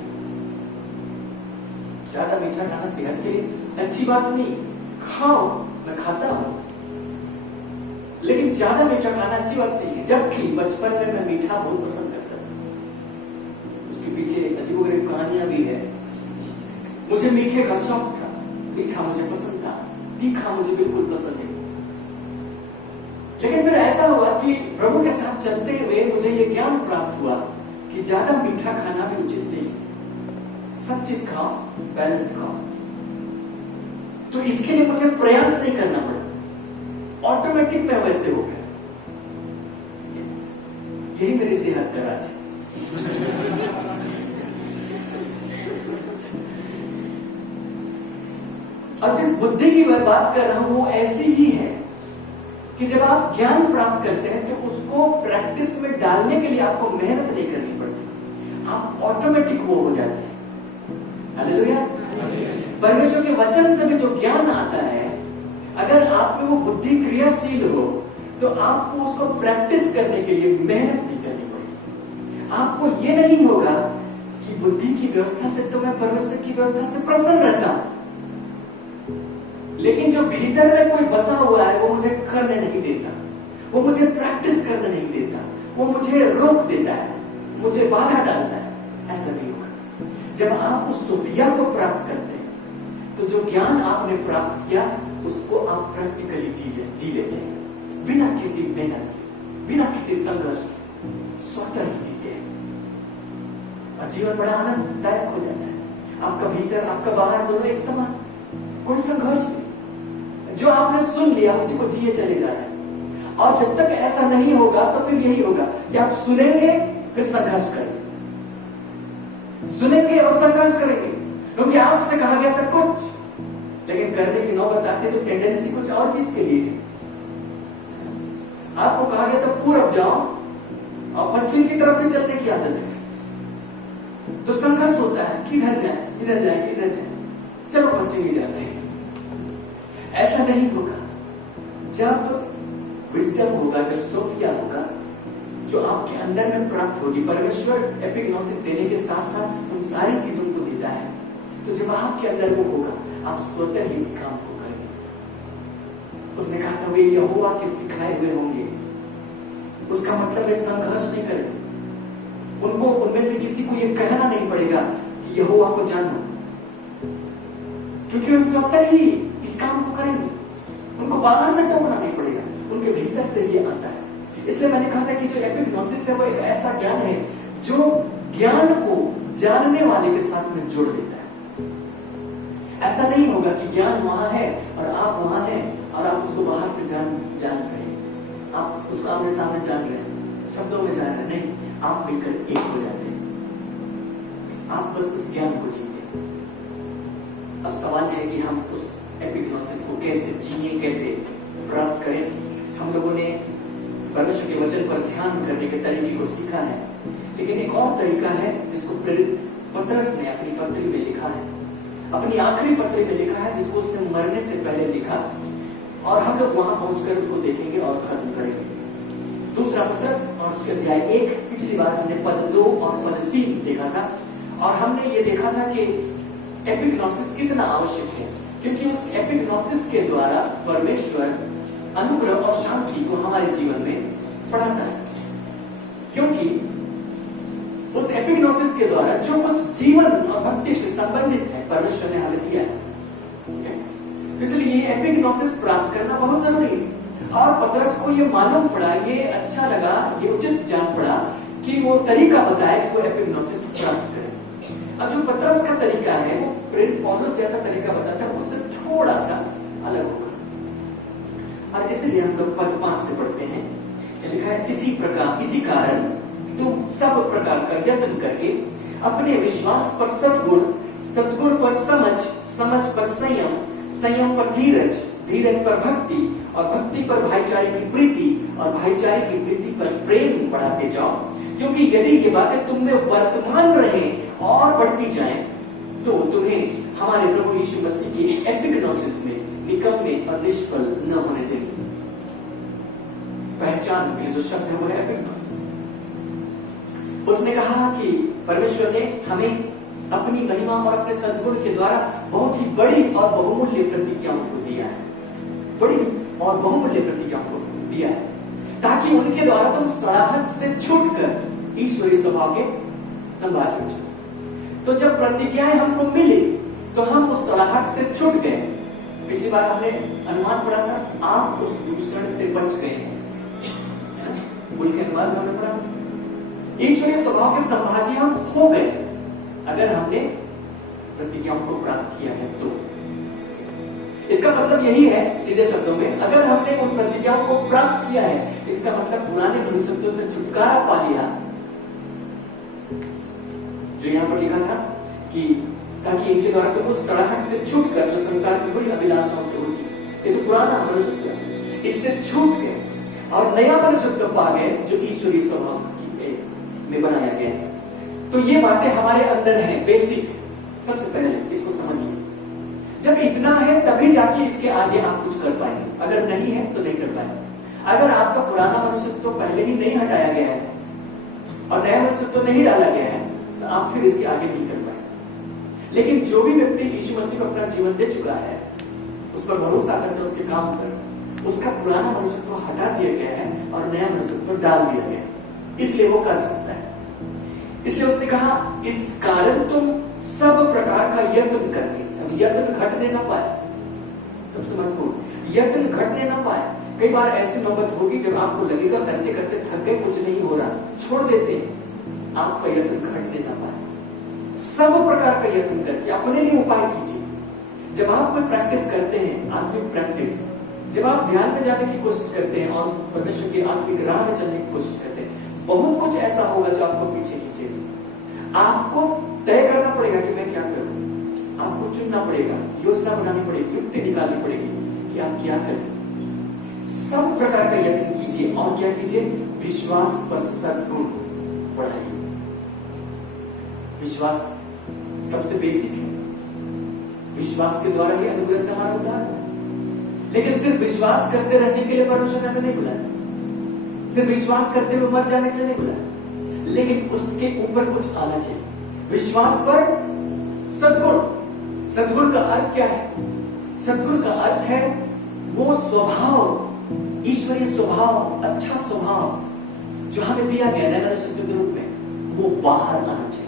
ज्यादा मीठा खाना सेहत के लिए अच्छी बात नहीं, खाओ, मैं खाता हूं, लेकिन ज्यादा मीठा खाना अच्छी बात नहीं है। जबकि बचपन में मैं मीठा बहुत पसंद करता था, उसके पीछे अजीबोगरीब कहानियां भी है। मुझे मीठे का शौक था, मीठा मुझे पसंद था, तीखा मुझे बिल्कुल पसंद नहीं। लेकिन फिर ऐसा हुआ कि प्रभु के साथ चलते हुए मुझे यह ज्ञान प्राप्त हुआ कि ज्यादा मीठा खाना भी उचित नहीं, सब चीज खाओ, बैलेंस्ड खाओ। तो इसके लिए मुझे प्रयास नहीं करना पड़ा, ऑटोमेटिक मैं वैसे हो गया। यही मेरी सेहत का राज है। और जिस बुद्धि की मैं बात कर रहा हूं वो ऐसी ही है कि जब आप ज्ञान प्राप्त करते हैं तो उसको प्रैक्टिस में डालने के लिए आपको मेहनत नहीं करनी पड़ती, आप ऑटोमेटिक वो हो जाते हैं। हालेलुया। परमेश्वर के वचन से भी जो ज्ञान आता है, अगर आप में वो बुद्धि क्रियाशील हो तो आपको उसको प्रैक्टिस करने के लिए मेहनत नहीं करनी पड़ेगी। आपको ये नहीं होगा कि बुद्धि की व्यवस्था से तो मैं परमेश्वर की व्यवस्था से प्रसन्न रहता हूं, लेकिन जो भीतर में कोई बसा हुआ है वो मुझे करने नहीं देता, वो मुझे प्रैक्टिस करने नहीं देता, वो मुझे रोक देता है, मुझे बाधा डालता है। ऐसा नहीं होगा। जब आप उस सोफिया को प्राप्त करते हैं तो जो ज्ञान आपने प्राप्त किया उसको आप प्रैक्टिकली जी लेते हैं, बिना किसी मेहनत के, बिना किसी संघर्ष के, स्वतः ही जीते हैं, और जीवन बड़ा आनंददायक हो जाता है। आपका भीतर आपका बाहर दोनों एक समान, कोई संघर्ष नहीं। जो आपने सुन लिया उसी को जिए चले जा रहे हैं। और जब तक ऐसा नहीं होगा तो फिर यही होगा कि आप सुनेंगे फिर संघर्ष करेंगे, सुनेंगे और संघर्ष करेंगे, क्योंकि आपसे कहा गया था कुछ, लेकिन करने की नौबत आती तो टेंडेंसी कुछ और चीज के लिए है। आपको कहा गया था पूरब जाओ और पश्चिम की तरफ भी चलने की आदत है, तो संघर्ष होता है, किधर जाए, इधर जाए, इधर जाए, चलो पश्चिम ही जाते हैं। ऐसा नहीं होगा। जब विजडम होगा, जब सोफिया होगा, जो आपके अंदर में प्राप्त होगी, परमेश्वर एपिग्नोसिस देने के साथ साथ उन सारी चीजों को देता है, तो जब आपके अंदर वो होगा आप स्वतः ही उस काम को करेंगे। उसने कहा था वे यहोवा के सिखाए हुए होंगे, उसका मतलब है संघर्ष नहीं करेंगे। उनको उनमें से किसी को ये कहना नहीं पड़ेगा कि यहोवा को जानो, क्योंकि वे स्वतः ही इस काम को करेंगे। उनको बाहर से टोकना नहीं पड़ेगा, उनके भीतर से ये आता है। इसलिए मैंने कहा था कि जो एपिग्नोसिस है वो एक ऐसा ज्ञान है जो ज्ञान को जानने वाले के साथ में जोड़ देता है। ऐसा नहीं होगा कि ज्ञान वहां है और आप वहां हैं और आप उसको बाहर से जान रहे हैं, आप उसको आमने सामने जान रहे हैं, शब्दों में जान रहे नहीं, आप मिलकर एक हो जाते हैं, आप बस उस ज्ञान को जीते हैं। अब सवाल है कि हम उस एपिग्नोसिस को कैसे जिए, कैसे प्राप्त करें। हम लोगों ने परमेश्वर के वचन पर ध्यान करने के तरीके को सीखा है, लेकिन एक और तरीका है जिसको प्रेरित पतरस ने अपनी पत्री में लिखा है, अपनी आखिरी पत्री में लिखा है, जिसको उसने मरने से पहले लिखा, और हम लोग वहां पहुंचकर उसको देखेंगे और खत्म करेंगे। दूसरा पतरस और उसके अध्याय 1, पिछली बार हमने पद 2 और पद 3 देखा था, और हमने ये देखा था कि एपिग्नोसिस कितना आवश्यक है, क्योंकि उस एपिग्नोसिस के द्वारा परमेश्वर अनुग्रह और शांति को हमारे जीवन में बढ़ाता है। क्योंकि उस एपिग्नोसिस के द्वारा जो कुछ जीवन और भक्ति से संबंधित है परमेश्वर ने हमें दिया है, इसलिए ये एपिग्नोसिस प्राप्त करना बहुत जरूरी है। और पतरस को ये मालूम पड़ा, ये अच्छा लगा, ये उचित जान पड़ा कि वो तरीका बताया कि वो एपिग्नोसिस प्राप्त करे। अब जो पतरस का तरीका है वो प्रेरित पौलुस जैसा तरीका बताता है, उससे थोड़ा सा अलग होगा। और इसलिए हम लोग पद 5 से पढ़ते हैं, लिखा है, इसी कारण तुम सब प्रकार का यत्न करके अपने विश्वास पर सद्गुण, सद्गुण पर समझ, समझ पर संयम, संयम पर धीरज, धीरज पर भक्ति, और भक्ति पर भाईचारे की प्रीति, और भाईचारे की प्रीति पर प्रेम बढ़ाते जाओ। क्योंकि यदि ये बातें तुम में वर्तमान रहे और बढ़ती जाएं, तो तुम्हें हमारे प्रभु यीशु मसीह की एपिग्नोसिस में निकम्मे और निष्फल न होने देंगे। पहचान के लिए जो शब्द है वो है एपिग्नोसिस। उसने कहा कि परमेश्वर ने हमें अपनी महिमा और अपने सद्गुण के द्वारा बहुत ही बड़ी और बहुमूल्य प्रतिज्ञाओं को दिया है, बड़ी और बहुमूल्य प्रतिज्ञाओं को दिया है, ताकि उनके द्वारा तुम सड़ाहट से छूटकर ईश्वरीय स्वभाव के संभाल हो जाओ। तो जब प्रतिज्ञाएं हमको मिली तो हम उस सड़ाहट से छूट गए। पिछली बार हमने अनुमान पढ़ा था, आप उस दूषण से बच गए हैं, बोल के अनुमान हमने पढ़ा, ईश्वरीय स्वभाव के संभागी हम हो गए अगर हमने प्रतिज्ञाओं को प्राप्त किया है तो। इसका मतलब यही है, सीधे शब्दों में, अगर हमने उन प्रतिज्ञाओं को प्राप्त किया है, इसका मतलब पुराने मनुष्यत्व से छुटकारा पा लिया, जो यहां पर लिखा था कि ताकि इनके द्वारा तो उस सड़ाहट से छूटकर जो संसार की बुरी अभिलाषाओं से होती, ये तो पुराना मनुष्यत्व है, इससे छूट गए और नया मनुष्यत्व पा गए जो ईश्वरीय स्वभाव में बनाया गया है। तो ये बातें हमारे अंदर हैं, बेसिक। सबसे पहले इसको समझ लीजिए, जब इतना है तभी जाके इसके आगे आप कुछ कर पाएंगे, अगर नहीं है तो नहीं कर पाएंगे। अगर आपका पुराना मनुष्यत्व पहले ही नहीं हटाया गया है और नया मनुष्यत्व नहीं डाला गया है, तो आप फिर इसके आगे नहीं कर पाएंगे। लेकिन जो भी व्यक्ति यीशु मसीह को अपना जीवन दे चुका है, उस पर भरोसा करके उसके काम पर, उसका पुराना मनुष्यत्व हटा दिया गया है और नया मनुष्यत्व डाल दिया गया है, इसलिए वो कर सकता है। इसलिए उसने कहा, इस कारण तुम सब प्रकार का यत्न करके, अब यत्न घटने ना पाए, सबसे महत्वपूर्ण, यत्न घटने ना पाए। कई बार ऐसी नौबत होगी जब आपको लगेगा करते करते थक गए, कुछ नहीं हो रहा, छोड़ देते हैं, आपका यत्न घटने ना पाए। सब प्रकार का यत्न करके अपने लिए उपाय कीजिए। जब आप कोई प्रैक्टिस करते हैं, आत्मिक प्रैक्टिस, जब आप ध्यान में जाने की कोशिश करते हैं और परमेश्वर की आत्मिक राह में चलने की कोशिश करते हैं, बहुत कुछ ऐसा होगा जो आपको पीछे खींचेगा। आपको तय करना पड़ेगा कि मैं क्या करूं, आपको चुनना पड़ेगा, योजना बनानी पड़ेगी, युक्ति निकालनी पड़ेगी कि आप क्या करें। सब प्रकार का यत्न कीजिए और क्या कीजिए, विश्वास पर सद्गुण बढ़ाइए। विश्वास सबसे बेसिक है, विश्वास के द्वारा ही अनुग्रह से हमारा उद्धार है। लेकिन सिर्फ विश्वास करते रहने के लिए परमेश्वर ने हमें नहीं बुलाया, सिर्फ विश्वास करते हुए मर जाने के लिए नहीं बुलाया, लेकिन उसके ऊपर कुछ आना चाहिए। विश्वास पर सद्गुण, सद्गुण का अर्थ क्या है? सद्गुण का अर्थ है वो स्वभाव, ईश्वरीय स्वभाव, अच्छा स्वभाव जो हमें दिया गया नए मनुष्यत्व के रूप में, वो बाहर आना चाहिए।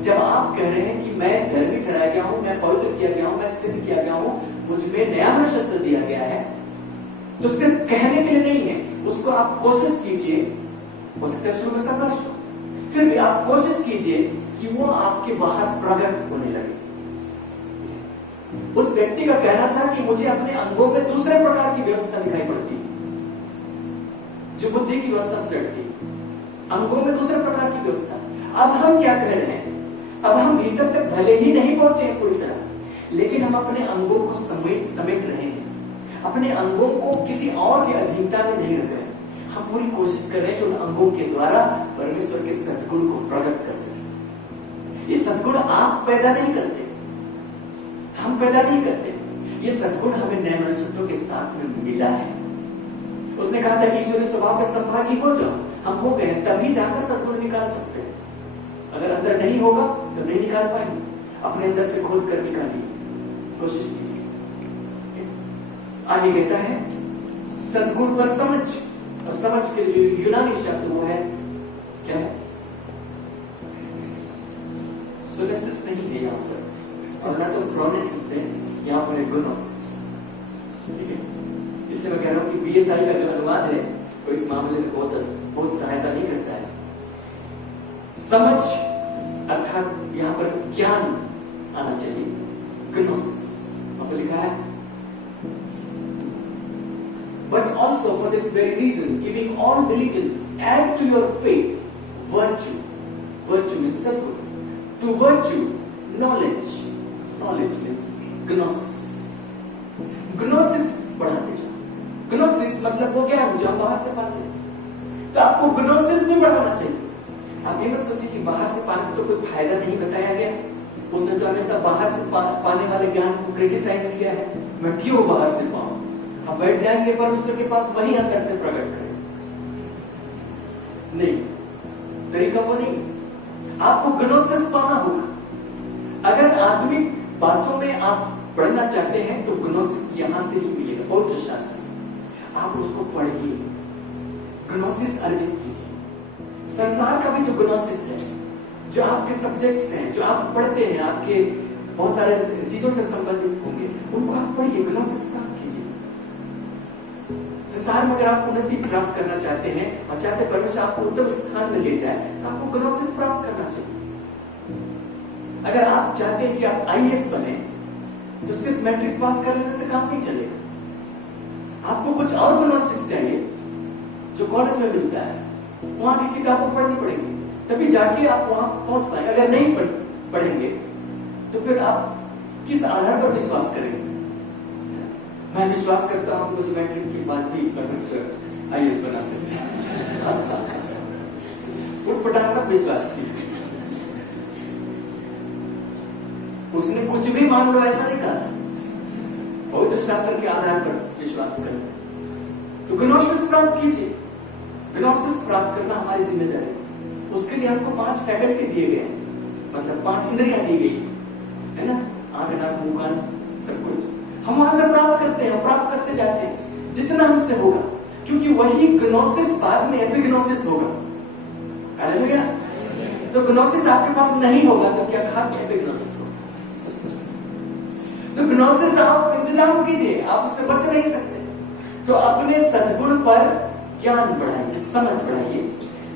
जब आप कह रहे हैं कि मैं धर्मी ठहराया गया हूं, मैं पवित्र किया गया हूं, मैं सिद्ध किया गया हूं, मुझ में नया मनुष्यत्व दिया गया है, तो सिर्फ कहने के लिए नहीं है, उसको आप कोशिश कीजिए। हो सकता है शुरू में संघर्ष हो, फिर भी आप कोशिश कीजिए कि वो आपके बाहर प्रकट होने लगे। उस व्यक्ति का कहना था कि मुझे अपने अंगों में दूसरे प्रकार की व्यवस्था दिखाई पड़ती, जो बुद्धि की व्यवस्था से लड़ती, अंगों में दूसरे प्रकार की व्यवस्था। अब हम क्या कह रहे हैं, अब हम भीतर तक भले ही नहीं पहुंचे हैं पूरी तरह, लेकिन हम अपने अंगों को समेट रहे हैं, अपने अंगों को किसी और की अधीनता में नहीं रख रहे। हम पूरी कोशिश कर रहे हैं कि उन अंगों के द्वारा परमेश्वर के सद्गुण को प्रकट कर सके। ये सद्गुण आप पैदा नहीं करते, हम पैदा नहीं करते, ये सद्गुण हमें नए मनुष्यों के साथ में मिला है। उसने कहा था ईश्वरीय स्वभाव के संभागी हो जाओ, हम हो गए, तभी जाकर सद्गुण निकाल सकते हैं। अगर अंदर नहीं होगा तो नहीं निकाल पाएंगे। अपने अंदर से खोद कर निकालिए, कोशिश कीजिए। आगे कहता है सद्गुण पर समझ, और समझ के जो यूनानी शब्द वो है क्या है, सोलेसिस नहीं है यहाँ पर, और ना तो प्रोनेसिस है, यहाँ पर ग्नोसिस। ठीक है, इसलिए मैं कह रहा हूँ कि बीएसआई का जो अनुवाद है वो इस मामले में बहुत सहायता नहीं करता है। समझ अर्थात यहाँ पर ज्ञान आना चाहिए, ग्नोसिस वहां पर लिखा है। But also for this very reason, giving all diligence, add to your faith virtue. Virtue means sadguna. To virtue, knowledge. Knowledge means gnosis. Gnosis बढ़ाते जाओ। Gnosis मतलब वो क्या है, जो हम बाहर से पाते हैं। तो आपको gnosis भी बढ़ाना चाहिए। आप ये मत सोचिए कि बाहर से पाने से तो कोई फायदा नहीं बताया गया। उसने तो हमेशा बाहर से पाने वाले ज्ञान को क्रिटिसाइज किया है। मैं क्यों बाहर से पाऊं? आप बैठ जाएंगे परमेश्वर के पास, वही अंदर से प्रकट करें। नहीं, तरीका वो नहीं। आपको ग्नोसिस पाना होगा। अगर आत्मिक बातों में आप पढ़ना चाहते हैं तो ग्नोसिस यहां से ही मिलेगा, पवित्र शास्त्र से। आप उसको पढ़िए, ग्नोसिस अर्जित कीजिए। संसार का भी जो ग्नोसिस है, जो आपके सब्जेक्ट्स हैं, जो आप पढ़ते हैं, आपके बहुत सारे चीजों से संबंधित होंगे, उनको आप पढ़िए, ग्नोसिस प्राप्त कीजिए। संसार में अगर आप उन्नति प्राप्त करना चाहते हैं और चाहते परमेश्वर आपको उत्तम स्थान में ले जाए, तो आपको ग्नोसिस प्राप्त करना चाहिए। अगर आप चाहते हैं कि आप आईएएस बने, तो सिर्फ मैट्रिक पास कर लेने से काम नहीं चलेगा। आपको कुछ और ग्नोसिस चाहिए जो कॉलेज में मिलता है, वहां की किताबें पढ़नी पड़ेगी, तभी जाके आप वहां पहुंच पाएंगे। अगर नहीं पढ़ेंगे तो फिर आप किस आधार पर विश्वास करेंगे? मैं विश्वास करता हूं मुझे मैट्रिक के बाद भी परमेश्वर आईएएस बना सकते हैं। उठपटांग विश्वास कीजिए। उसने कुछ भी मान लो ऐसा नहीं कहा था, पवित्र शास्त्र के आधार पर विश्वास करें। तो ग्नोसिस प्राप्त कीजिए। ग्नोसिस प्राप्त करना हमारी जिम्मेदारी है। उसके लिए हमको 5 फैकल्टी दिए गए हैं, मतलब 5 इंद्रियां दी गई है ना, आंख, नाक, मुंह, कान, सब कुछ हम वहां से प्राप्त करते हैं, प्राप्त करते जाते हैं जितना हमसे होगा, क्योंकि वही ग्नोसिस बाद में एपिग्नोसिस होगा। हालेलुया। तो ग्नोसिस आपके पास नहीं होगा तो क्या खाक एपिग्नोसिस होगा। तो ग्नोसिस आप इंतजाम कीजिए, आप उससे बच नहीं सकते। तो अपने सद्गुण पर ज्ञान बढ़ाइए, समझ बढ़ाइए।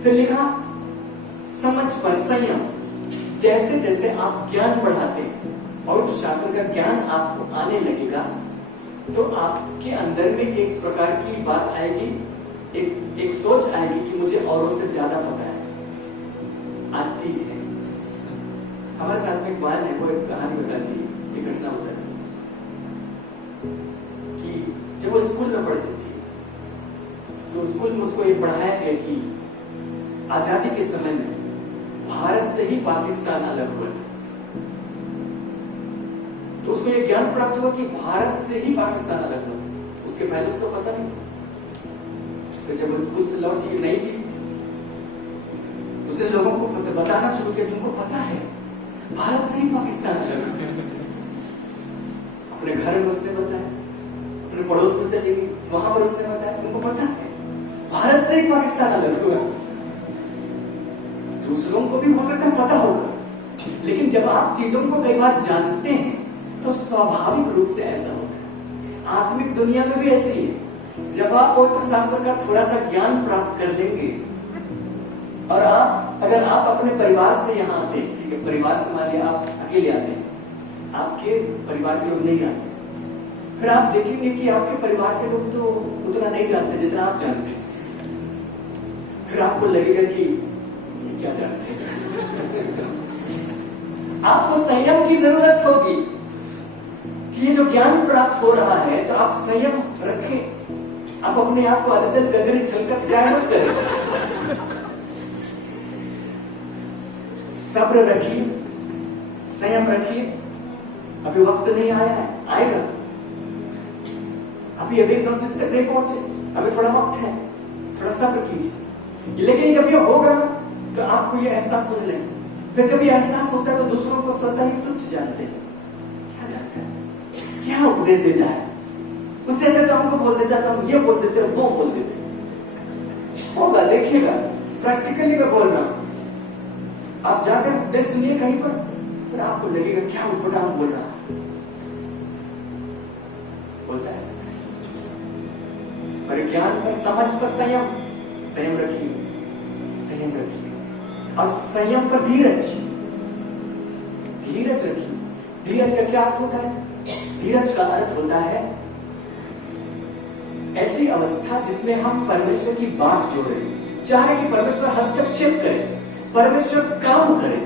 फिर लिखा समझ पर संयम। जैसे जैसे आप ज्ञान बढ़ाते हैं, पवित्र शास्त्र का ज्ञान आपको आने लगेगा, तो आपके अंदर में एक प्रकार की बात आएगी, एक सोच आएगी कि मुझे औरों से ज्यादा पता है, आती है। हमारे साथ में एक बाल है, वो एक कहानी बताती है, एक घटना होता है कि जब वो स्कूल में पढ़ती थी, तो स्कूल में उसको ये पढ़ाया गया कि आजादी के समय में भारत से ही पाकिस्तान अलग हुआ था। तो उसको ये ज्ञान प्राप्त हुआ कि भारत से ही पाकिस्तान अलग हुआ, उसके पहले उसको पता नहीं। तो जब वो स्कूल से लौटी, नई चीज थी, उसने लोगों को बताना शुरू किया, तुमको पता है भारत से ही पाकिस्तान अलग हुआ। अपने घर में उसने बताया, अपने पड़ोस में चली गई, वहां पर उसने बताया, तुमको पता है भारत से ही पाकिस्तान अलग हुआ। दूसरों को भी हो सकता है पता होगा, लेकिन जब आप चीजों को कई बार जानते हैं तो स्वाभाविक रूप से ऐसा होता है। आत्मिक दुनिया में भी ऐसे ही है। जब आप पवित्र शास्त्र का थोड़ा सा ज्ञान प्राप्त कर लेंगे, और अगर आप अपने परिवार से यहाँ आते हैं, ठीक है, परिवार से मान लिया आप अकेले आते हैं, आपके परिवार के लोग नहीं आते, फिर आप देखेंगे कि आपके परिवार के लोग तो उतना नहीं जानते जितना आप जानते हैं। फिर आपको लगेगा कि ये क्या जानते हैं। आपको संयम की जरूरत होगी कि ये जो ज्ञान प्राप्त हो रहा है तो आप संयम रखें। आप अपने आप को अधजल गगरी छलकत जाए मत करें। सब्र रखिए, संयम रखिए। अभी वक्त नहीं आया है, आएगा। अभी एपिग्नोसिस तक नहीं पहुंचे, अभी थोड़ा वक्त है, थोड़ा सब्र कीजिए। लेकिन जब ये होगा तो आपको ये एहसास होने लगेगा। फिर जब ये एहसास होता है तो दूसरों को स्वतः ही तुच्छ जानते हैं। क्या जानते हैं, क्या उपदेश देता है, उससे अच्छा तो हमको बोल देता, तो हम ये बोल देते, वो बोल देते। होगा, देखिएगा, प्रैक्टिकली मैं बोल रहा हूं। आप जाकर उपदेश सुनिए कहीं पर, फिर आपको लगेगा क्या उठपटांग बोल रहा बोलता है। पर ज्ञान पर, समझ पर संयम, संयम रखिए, संयम रखिए। और संयम पर धीरज, धीरज रखिए। धीरज का क्या अर्थ होता है? धीरज का अर्थ होता है ऐसी अवस्था जिसमें हम परमेश्वर की बात जोड़े, चाहे कि परमेश्वर हस्तक्षेप करे, परमेश्वर काम करे,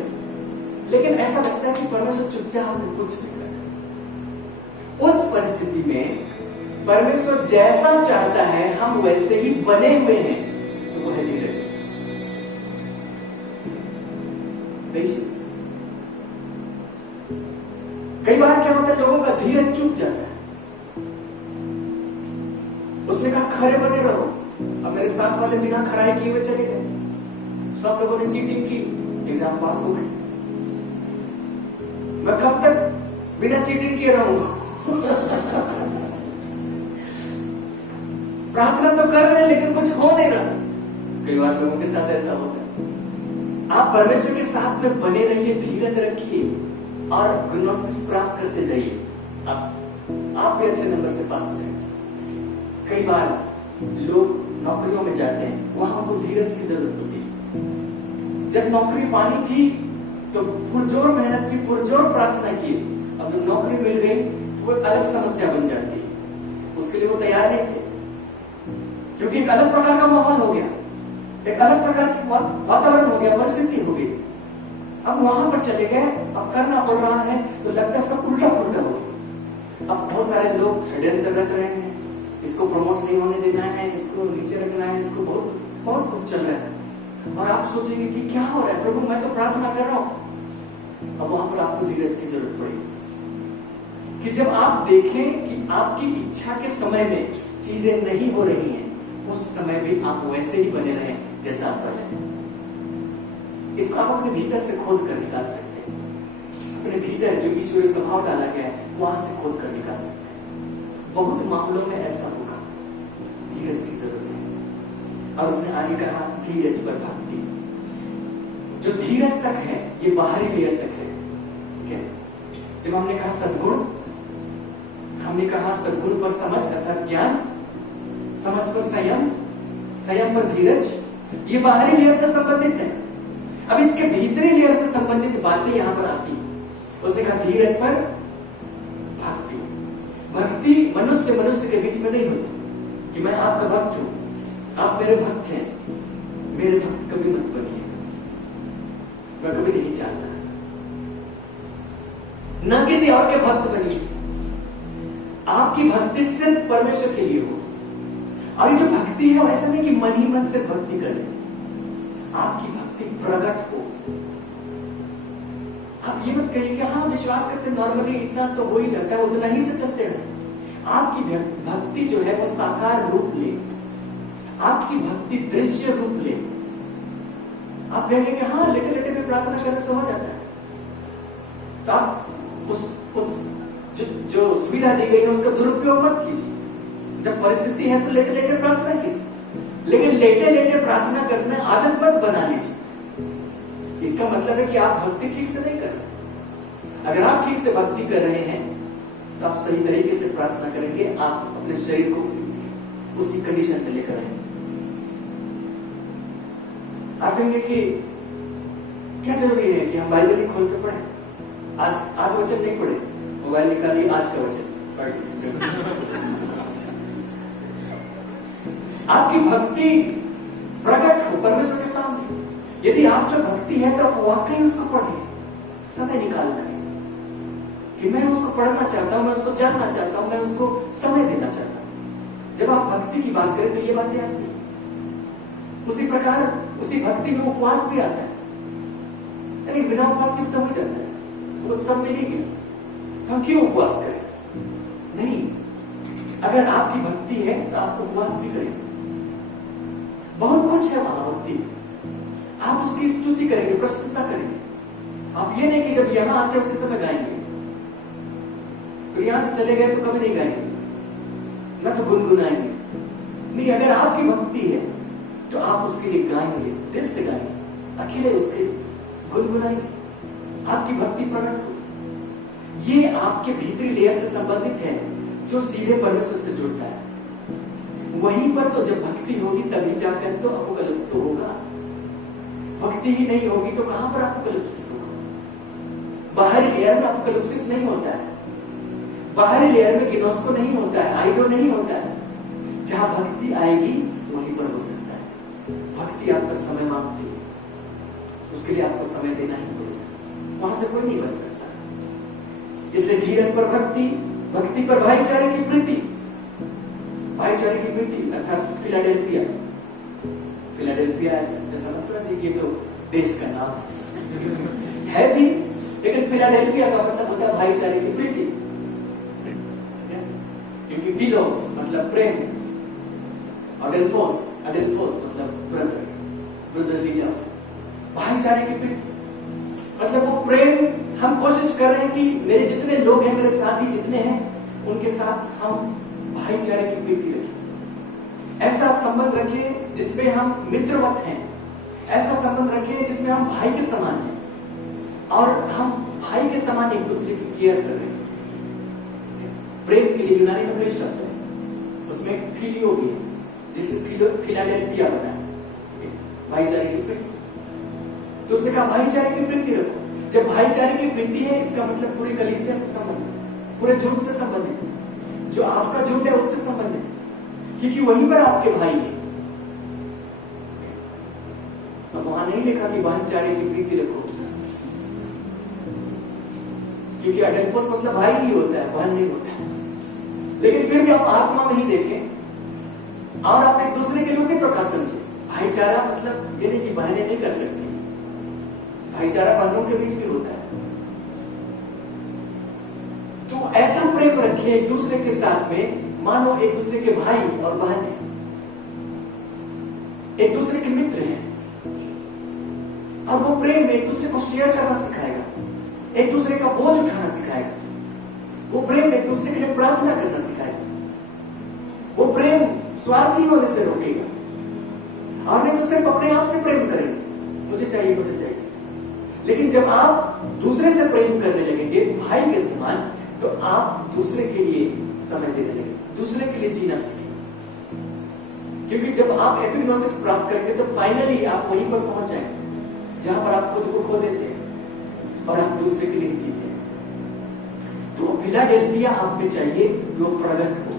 लेकिन ऐसा लगता है कि परमेश्वर चुपचाप में कुछ नहीं करे। उस परिस्थिति में परमेश्वर जैसा चाहता है हम वैसे ही बने हुए हैं, तो वो है धीरज, पेशेंस। कई बार क्या होता है, लोगों का धीरज चूक जाता है। उसने कहा खड़े बने रहो, अब मेरे साथ वाले बिना खड़ाई किए हुए चले गए। सब लोगों ने चीटिंग की, एग्जाम पास हो गए। मैं कब तक बिना चीटिंग किए रहूंगा? प्रार्थना तो कर रहे हैं लेकिन कुछ हो नहीं रहा। कई बार लोगों के साथ ऐसा होता है। आप परमेश्वर के साथ में बने रहिए, धीरज रखिए और ग्नोसिस प्राप्त करते जाइए। आप भी अच्छे नंबर से पास हो जाएंगे। कई बार लोग नौकरियों में जाते हैं, वहां को धीरज की जरूरत होती है। जब नौकरी पानी थी तो पुरजोर मेहनत की, पुरजोर प्रार्थना की। अब जब नौकरी मिल गई तो कोई अलग समस्या बन जाती है। उसके लिए वो तैयार नहीं थे, क्योंकि एक अलग प्रकार का माहौल हो गया, एक अलग प्रकार की वातावरण हो गया, परिस्थिति हो गई। अब वहां पर चले गए, अब करना पड़ रहा है तो लगता है सब उल्टा पुल्टा हो गया। अब बहुत सारे लोग षड्यंत्र रच रहे हैं, इसको प्रमोट नहीं होने देना है, इसको नीचे रखना है, इसको बहुत कुछ चल रहा है। और आप सोचेंगे कि क्या हो रहा है प्रभु, मैं तो प्रार्थना कर रहा हूं। अब वहां पर आपको धीरज की जरूरत पड़ेगी कि जब आप देखें कि आपकी इच्छा के समय में चीजें नहीं हो रही हैं, उस समय भी आप वैसे ही बने रहें जैसा आप बने हैं। इसको आप अपने भीतर से खोद कर निकाल सकते हैं। अपने भीतर जो ईश्वरीय स्वभाव डाला गया है वहां से खोद कर निकाल सकते हैं। बहुत मामलों में ऐसा होगा, धीरज की जरूरत है। और उसने आगे कहा धीरज पर भक्ति। जो धीरज तक है ये बाहरी लेयर तक है, ठीक है। जब हमने कहा सद्गुण, हमने कहा सद्गुण पर समझ अर्थात ज्ञान, समझ पर संयम, संयम पर धीरज, ये बाहरी लेयर से संबंधित है। अब इसके भीतरी लेयर से संबंधित बातें यहां पर आती हैं। उसने कहा धीरज पर भक्ति। भक्ति मनुष्य के बीच में नहीं होती कि मैं आपका भक्त हूं, आप मेरे भक्त हैं। मेरे भक्त कभी मत बनिए, मैं कभी नहीं चाहता। ना किसी और के भक्त बनिए। आपकी भक्ति सिर्फ परमेश्वर के लिए हो। और ये जो भक्ति है वैसा नहीं कि मन ही मन से भक्ति करें, आपकी भक्ति प्रकट हो। आप ये मत कहिए कि हाँ विश्वास करते नॉर्मली इतना तो हो ही जाता है, उतना ही से चलते रहे। आपकी भक्ति जो है वो साकार रूप ले, आपकी भक्ति दृश्य रूप ले। आप कहेंगे कि हाँ लेटे लेटे में प्रार्थना करने से हो जाता है, तो आप उस जो सुविधा दी गई है उसका दुरुपयोग मत कीजिए। जब परिस्थिति है तो लेटे लेटे प्रार्थना कीजिए, लेकिन लेटे लेटे प्रार्थना करना आदत मत बना लीजिए। इसका मतलब है कि आप भक्ति ठीक से नहीं कर रहे। अगर आप ठीक से भक्ति कर रहे हैं तो आप सही तरीके से प्रार्थना करेंगे। आप अपने शरीर को उसी कंडीशन में लेकर आएंगे। आप कहेंगे कि क्या जरूरी है कि हम बाइबल ही खोल के पढ़ें, आज वचन नहीं पढ़े। मोबाइल निकालिए, आज का वचन पढ़ लीजिए। आपकी भक्ति प्रकट हो परमेश्वर के सामने। यदि आप जो भक्ति है तो आप वाकई उसको पढ़िए, समय निकाल कर कि मैं उसको पढ़ना चाहता हूं, मैं उसको जानना चाहता हूं, मैं उसको समय देना चाहता हूं। जब आप भक्ति की बात करें तो ये बातें आती हैं। उसी प्रकार उसी भक्ति में उपवास भी आता है। अरे बिना उपवास के तो हो जाता है, वो सब मिल ही गया, तो हम क्यों उपवास करें? नहीं, अगर आपकी भक्ति है तो आप उपवास भी करेंगे। बहुत कुछ है वहां भक्ति में। आप उसकी स्तुति करेंगे, प्रशंसा करेंगे। आप ये नहीं कि जब यहां आते उसी समय गाएंगे, तो यहां से चले गए तो कभी नहीं गाएंगे, न तो गुनगुनाएंगे। नहीं, अगर आपकी भक्ति है तो आप उसके लिए गाएंगे, दिल से गाएंगे, अकेले उसके गुनगुनाएंगे, आपकी भक्ति प्रकट हो। ये आपके भीतरी लेयर से संबंधित है जो सीधे परमेश्वर से जुड़ता है। वहीं पर तो जब भक्ति होगी तभी जाकर तो अपोकलिप्स तो होगा। भक्ति ही नहीं होगी तो कहां पर अपोकलिप्सिस होगा? बाहरी लेयर में अपोकलिप्सिस नहीं होता है, बाहरी लेयर में गिनोस्को नहीं होता है, आइडो नहीं होता है। जहां भक्ति आएगी वहीं पर हो सकता है। भक्ति आपका समय मांगती है, उसके लिए आपको समय देना ही पड़ेगा, वहां से कोई नहीं बच सकता। इसलिए धीरज पर भक्ति, भक्ति पर भाईचारे की प्रीति, भाईचारे की प्रीति अर्थात फिलाडेल्फिया। फिलाडेल्फिया ऐसा मत समझिए ये तो देश का नाम है भी, लेकिन फिलाडेल्फिया का मतलब होता है भाईचारे की प्रीति। क्योंकि फिलो मतलब प्रेम, अडेल्फोस मतलब ब्रदर, ब्रदरली लव, भाईचारे की प्रीति मतलब वो प्रेम। हम कोशिश कर रहे हैं कि मेरे जितने लोग हैं, मेरे साथी जितने हैं, उनके साथ हम भाईचारे की प्रीति रखें। ऐसा संबंध रखें जिसमें हम मित्रवत हैं, ऐसा संबंध रखें जिसमें हम भाई के समान हैं और हम भाई के समान एक दूसरे की केयर कर रहे हैं। प्रेम के लिए यूनानी में कई शब्द है, उसमें फिलियो भी है, जिसे फिलाडेल्फिया बनाया भाईचारे की प्रीति। तो उसने कहा भाईचारे की प्रीति रखो। जब भाईचारे की प्रीति है इसका मतलब पूरे कलीसिया से संबंध है, पूरे झुंड से संबंध है, जो आपका झुंड है उससे संबंध है, क्योंकि वहीं पर आपके भाई है। अब वहां नहीं लिखा कि भाईचारे की प्रीति रखो, क्योंकि अडेल्फोस मतलब भाई ही होता है, बहन नहीं होता है। लेकिन फिर भी आप आत्मा में ही देखें और आप एक दूसरे के लिए उसी प्रकार समझे। भाईचारा मतलब ये नहीं कि बहनें नहीं कर सकती, भाईचारा बहनों के बीच भी होता है। तो ऐसा प्रेम रखिए एक दूसरे के साथ में, मानो एक दूसरे के भाई और बहन हैं, एक दूसरे के मित्र हैं। और वो प्रेम एक दूसरे को शेयर करना सिखाएगा, एक दूसरे का बोझ उठाना सिखाएगा। वो प्रेम एक दूसरे के लिए प्रार्थना करना सिखाएगा। वो प्रेम स्वार्थी होने से रोकेगा और नहीं तो सिर्फ अपने आप से प्रेम करेंगे, मुझे चाहिए मुझे चाहिए। लेकिन जब आप दूसरे से प्रेम करने लगेंगे भाई के समान, तो आप दूसरे के लिए समय देने लगेंगे, दूसरे के लिए जीना सीखेंगे। क्योंकि जब आप एपिग्नोसिस प्राप्त करेंगे तो फाइनली आप वहीं पर पहुंच जाएंगे जहां पर आप खुद को खो देते हैं और आप दूसरे के लिए जीते हैं। तो फिलाडेल्फिया आप में चाहिए जो प्रकट हो,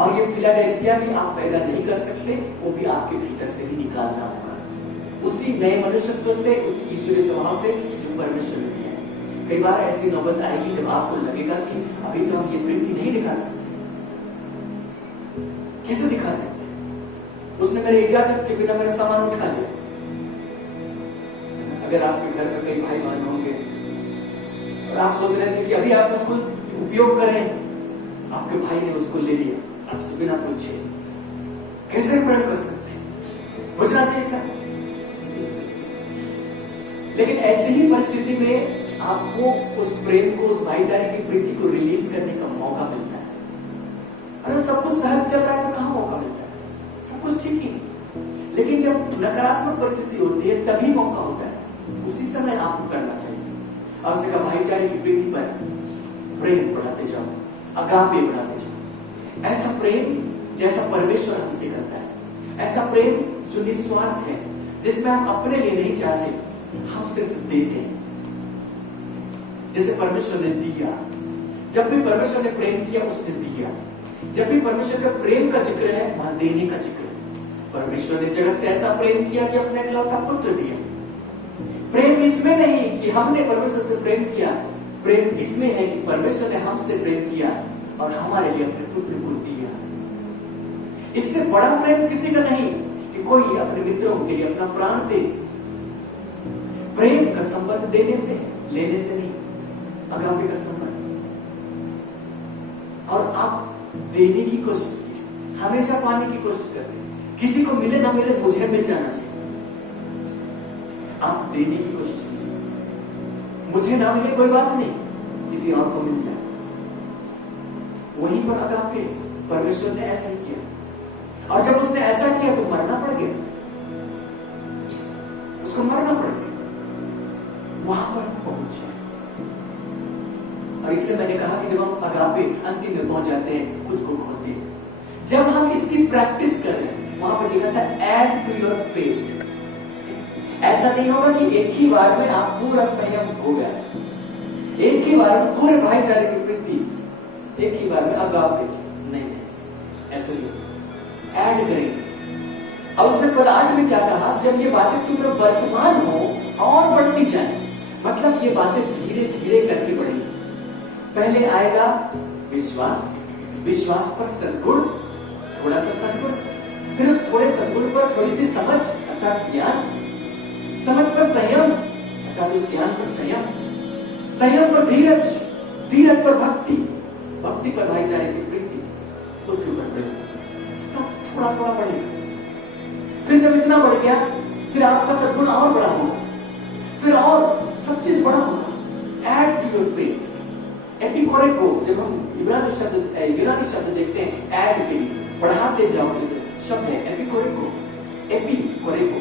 और ये फिलाडेल्फिया भी आप पैदा नहीं कर सकते, वो भी आपके भीतर से ही निकालना होगा, उसी नए मनुष्यत्व से, उसी ईश्वरीय स्वभाव से जो परमेश्वर ने दिया है। कई बार ऐसी नौबत आएगी जब आपको लगेगा कि अभी तो हम ये प्रीति नहीं दिखा सकते। कैसे दिखा सकते? उसने मेरी इजाजत के बिना मेरा सामान उठा लिया। अगर आपके घर में कई भाई बहन होंगे और आप सोच रहे थे कि अभी आप उसको उपयोग करें, आपके भाई ने उसको ले लिया आपसे बिना पूछे, कैसे प्रेम कर सकते? पूछना चाहिए था। लेकिन ऐसी ही परिस्थिति में आपको उस प्रेम को, उस भाईचारे की प्रीति को रिलीज करने का मौका मिलता है। अगर सब कुछ सहज चल रहा है तो कहां मौका मिलता है? सब कुछ ठीक ही, लेकिन जब नकारात्मक परिस्थिति होती है तभी मौका होता है, उसी समय आपको करना चाहिए। और उसने कहा भाईचारे की प्रीति पर प्रेम बढ़ाते जाओ, अगापे बढ़ाते जाओ। ऐसा प्रेम जैसा परमेश्वर हमसे करता है, ऐसा प्रेम जो निस्वार्थ है, जिसमें हम अपने लिए नहीं चाहते, हम सिर्फ देते हैं। जैसे परमेश्वर ने दिया, जब भी परमेश्वर ने प्रेम किया उसने दिया। जब भी परमेश्वर का प्रेम का जिक्र है वहां देने का जिक्र है। परमेश्वर ने जगत से ऐसा प्रेम किया कि अपने इकलौता पुत्र दिया। प्रेम इसमें नहीं कि हमने परमेश्वर से प्रेम किया, प्रेम इसमें है कि परमेश्वर ने हमसे प्रेम किया और हमारे लिए अपने पुत्र को दिया। इससे बड़ा प्रेम किसी का नहीं कि कोई अपने मित्रों के लिए अपना प्राण दे। प्रेम का संबंध देने से है, लेने से नहीं। अगापे का संबंध। और आप देने की कोशिश कीजिए, हमेशा पाने की कोशिश करते हैं। किसी को मिले ना मिले मुझे मिल जाना चाहिए। आप देने की कोशिश कीजिए, मुझे ना मिले कोई बात नहीं, किसी और को मिल जाए। वहीं पर अगापे परमेश्वर ने ऐसा ही किया। और जब उसने ऐसा किया तो मरना पड़ गया, उसको मरना पड़ गया, वहां पर पहुंचे। और इसलिए मैंने कहा कि जब हम अगापे अंतिम में पहुंच जाते हैं, खुद को खोते हैं। जब हम इसकी प्रैक्टिस कर रहे हैं, वहां पर लिखा था ऐड टू योर फेथ। ऐसा नहीं होगा कि एक ही बार में आप पूरा संयम हो गया, एक ही बार में पूरे भाईचारे की वृद्धि, एक ही बार में अगापे नहीं है, ऐसा नहीं। ऐड करेंगे। और उसने पद 8 में क्या कहा, जब ये बातें तुम्हें वर्तमान हो और बढ़ती जाए, मतलब ये बातें धीरे धीरे करके बढ़ेंगी। पहले आएगा विश्वास, विश्वास पर सद्गुण, थोड़ा सा सद्गुण, फिर उस थोड़े सद्गुण पर थोड़ी सी समझ अर्थात ज्ञान, समझ पर संयम अर्थात उस ज्ञान पर संयम, संयम पर धीरज, धीरज पर भक्ति, भक्ति पर भाईचारे की वृद्धि, उसके ऊपर प्रेम। सब थोड़ा थोड़ा बढ़ेगा। फिर जब इतना बढ़ गया, फिर आपका सद्गुण और बड़ा होगा, फिर और सब चीज बड़ा होगा। Add to your faith. एपिकोरेको, जब हम यूनानी शब्द देखते हैं ऐड के लिए, बढ़ाते जाओ, शब्द है एपिकोरेको। एपिकोरेको,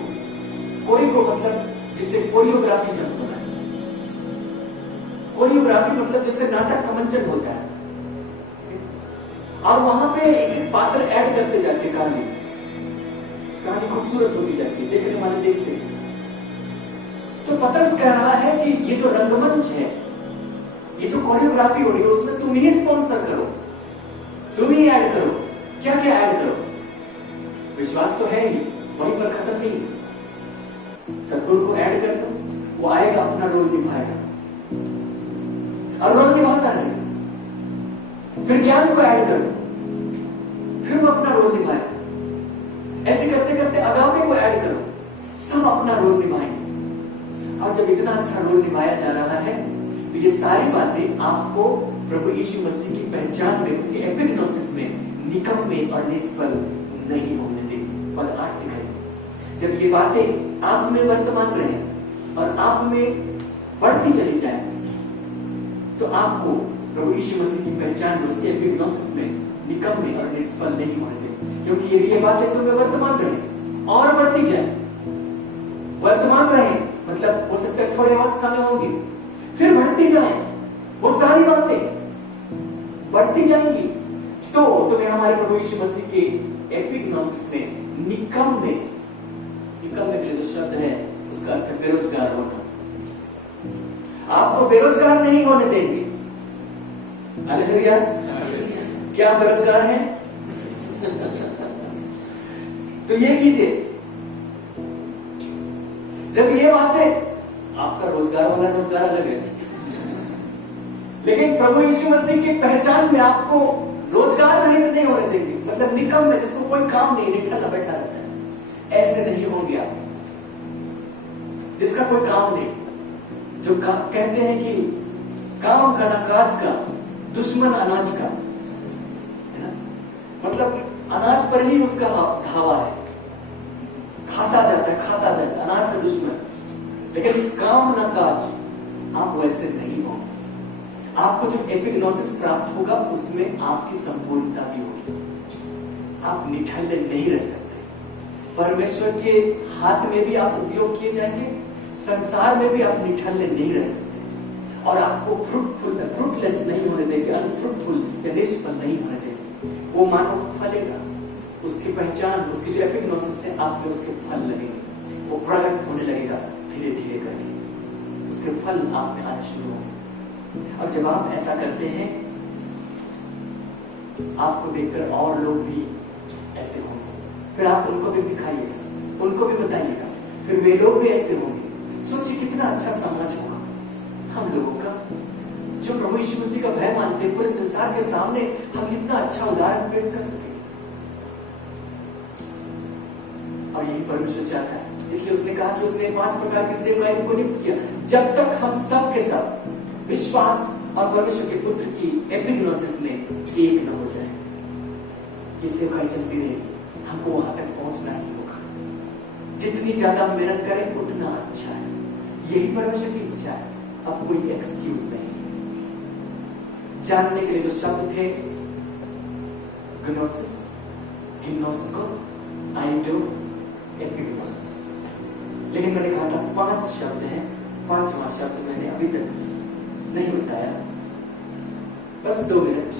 कोरेको मतलब जिसे कोरियोग्राफी शब्द होता है। कोरियोग्राफी मतलब जैसे नाटक का मंचन होता है, और वहां पे एक पात्र ऐड करते जाते, कहानी खूबसूरत होती जाती है, देखने वाले देखते हैं। तो पतरस कह रहा है कि ये जो रंगमंच है, ये जो कोरियोग्राफी हो रही है, उसमें तुम ही स्पॉन्सर करो, तुम ही ऐड करो। क्या क्या ऐड करो? विश्वास तो है ही, वहीं पर खत्म नहीं। सद्गुण को ऐड कर दो, वो आएगा, अपना रोल निभाएगा और रोल निभाता रहेगा। फिर ज्ञान को ऐड कर दो, फिर वो अपना रोल निभाएगा। ऐसे करते करते अगापे को ऐड करो, सब अपना रोल निभाएंगे। और जब इतना अच्छा रोल निभाया जा रहा है, तो ये सारी बातें आपको प्रभु यीशु मसीह की पहचान में, उसके एपिग्नोसिस में निकम्मे और निष्फल नहीं होने देंगे। पद 8 दिखाई, जब ये बातें आप में वर्तमान रहे और आप में बढ़ती चली जाए, तो आपको प्रभु यीशु मसीह की पहचान में, उसके एपिग्नोसिस में निकम्मे और निष्फल नहीं होने देंगे। क्योंकि यदि ये बातें तुम्हें वर्तमान रहे और बढ़ती जाए, वर्तमान रहे मतलब हो सकता है थोड़े अवस्था में होंगी, फिर बढ़ती जाए, वो सारी बातें बढ़ती जाएंगी, तो तुम्हें हमारे प्रभु यीशु मसीह के एपिग्नोसिस में निकम्मे के जो शब्द है उसका अर्थ बेरोजगार होना। आपको बेरोजगार नहीं होने देंगे। हालेलुया। क्या आप बेरोजगार हैं? तो ये कीजिए, जब ये बातें, आपका रोजगार वाला रोजगार अलग है, लेकिन प्रभु यीशु मसीह की पहचान में आपको रोजगार रहित नहीं होने देंगे, मतलब निकम में जिसको कोई काम नहीं, निठल्ला बैठा रहता है, ऐसे नहीं होंगे आप, जिसका कोई काम नहीं, जो कहते हैं कि काम का ना काज का, दुश्मन अनाज का, है ना? मतलब अनाज पर ही उसका धावा है, खाता जाता है, अनाज का दुश्मन। लेकिन काम ना काज, आप वैसे नहीं हो। आपको जो एपिग्नोसिस प्राप्त होगा उसमें आपकी संपूर्णता भी होगी। आप निठल्ले नहीं रह सकते। परमेश्वर के हाथ में भी आप उपयोग किए जाएंगे, संसार में भी आप निठल्ले नहीं रह सकते। और आपको फ्रूटलेस नहीं होने देंगे, अनफ्रूटफुल या निष्फल नहीं होने देंगे। वो मानव फलेगा, उसकी पहचान, उसकी जो एपिग्नोसिस है, आप में उसके फल लगेंगे, वो प्रकट होने लगेगा धीरे धीरे करके, उसके फल आप में आना शुरू होंगे। और जब आप ऐसा करते हैं आपको देखकर और लोग भी ऐसे होंगे, फिर आप उनको भी सिखाइएगा, उनको भी बताइएगा, फिर वे लोग भी ऐसे होंगे। सोचिए कितना अच्छा समाज होगा हम लोगों का, जो प्रभु यीशु मसीह का भय मानते हैं। पूरे संसार के सामने हम कितना अच्छा उदाहरण पेश कर सके, और यही परमेश्वर चाहता है। इसलिए उसने कहा कि उसने 5 प्रकार की सेवकाई को नियुक्त किया, जब तक हम सब के सब विश्वास और परमेश्वर के पुत्र की एपिग्नोसिस में एक न हो जाए। ये सेवकाई चलती रहेगी, हमको वहां तक पहुंचना ही होगा। जितनी ज्यादा मेहनत करें उतना अच्छा है, यही परमेश्वर की इच्छा है। अब कोई एक्सक्यूज नहीं। जानने के लिए जो शब्द थे, ग्नोसिस, गिनोस्को, आइडो, एपिग्नोसिस, लेकिन मैंने कहा था 5 शब्द हैं। 5वां शब्द मैंने अभी तक नहीं बताया, बस 2 मिनट।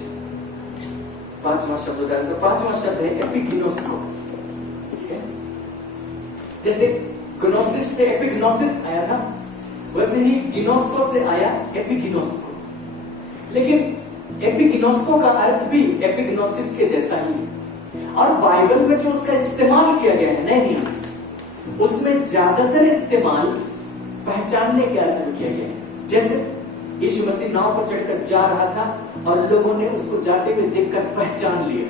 5वां शब्द बताया, तो 5वां शब्द है एपिग्नोस्को। ठीक है, जैसे ग्नोसिस से एपिग्नोसिस आया था, वैसे ही गिनोस्को से आया एपिग्नोस्को। लेकिन एपिग्नोस्को का अर्थ भी एपिग्नोसिस के जैसा ही है, और बाइबल में जो उसका इस्तेमाल किया गया है नए नियम, उसमें ज्यादातर इस्तेमाल पहचानने के अर्थ में किया गया है। जैसे यीशु मसीह नाव पर चढ़कर जा रहा था और लोगों ने उसको जाते हुए देखकर पहचान लिया,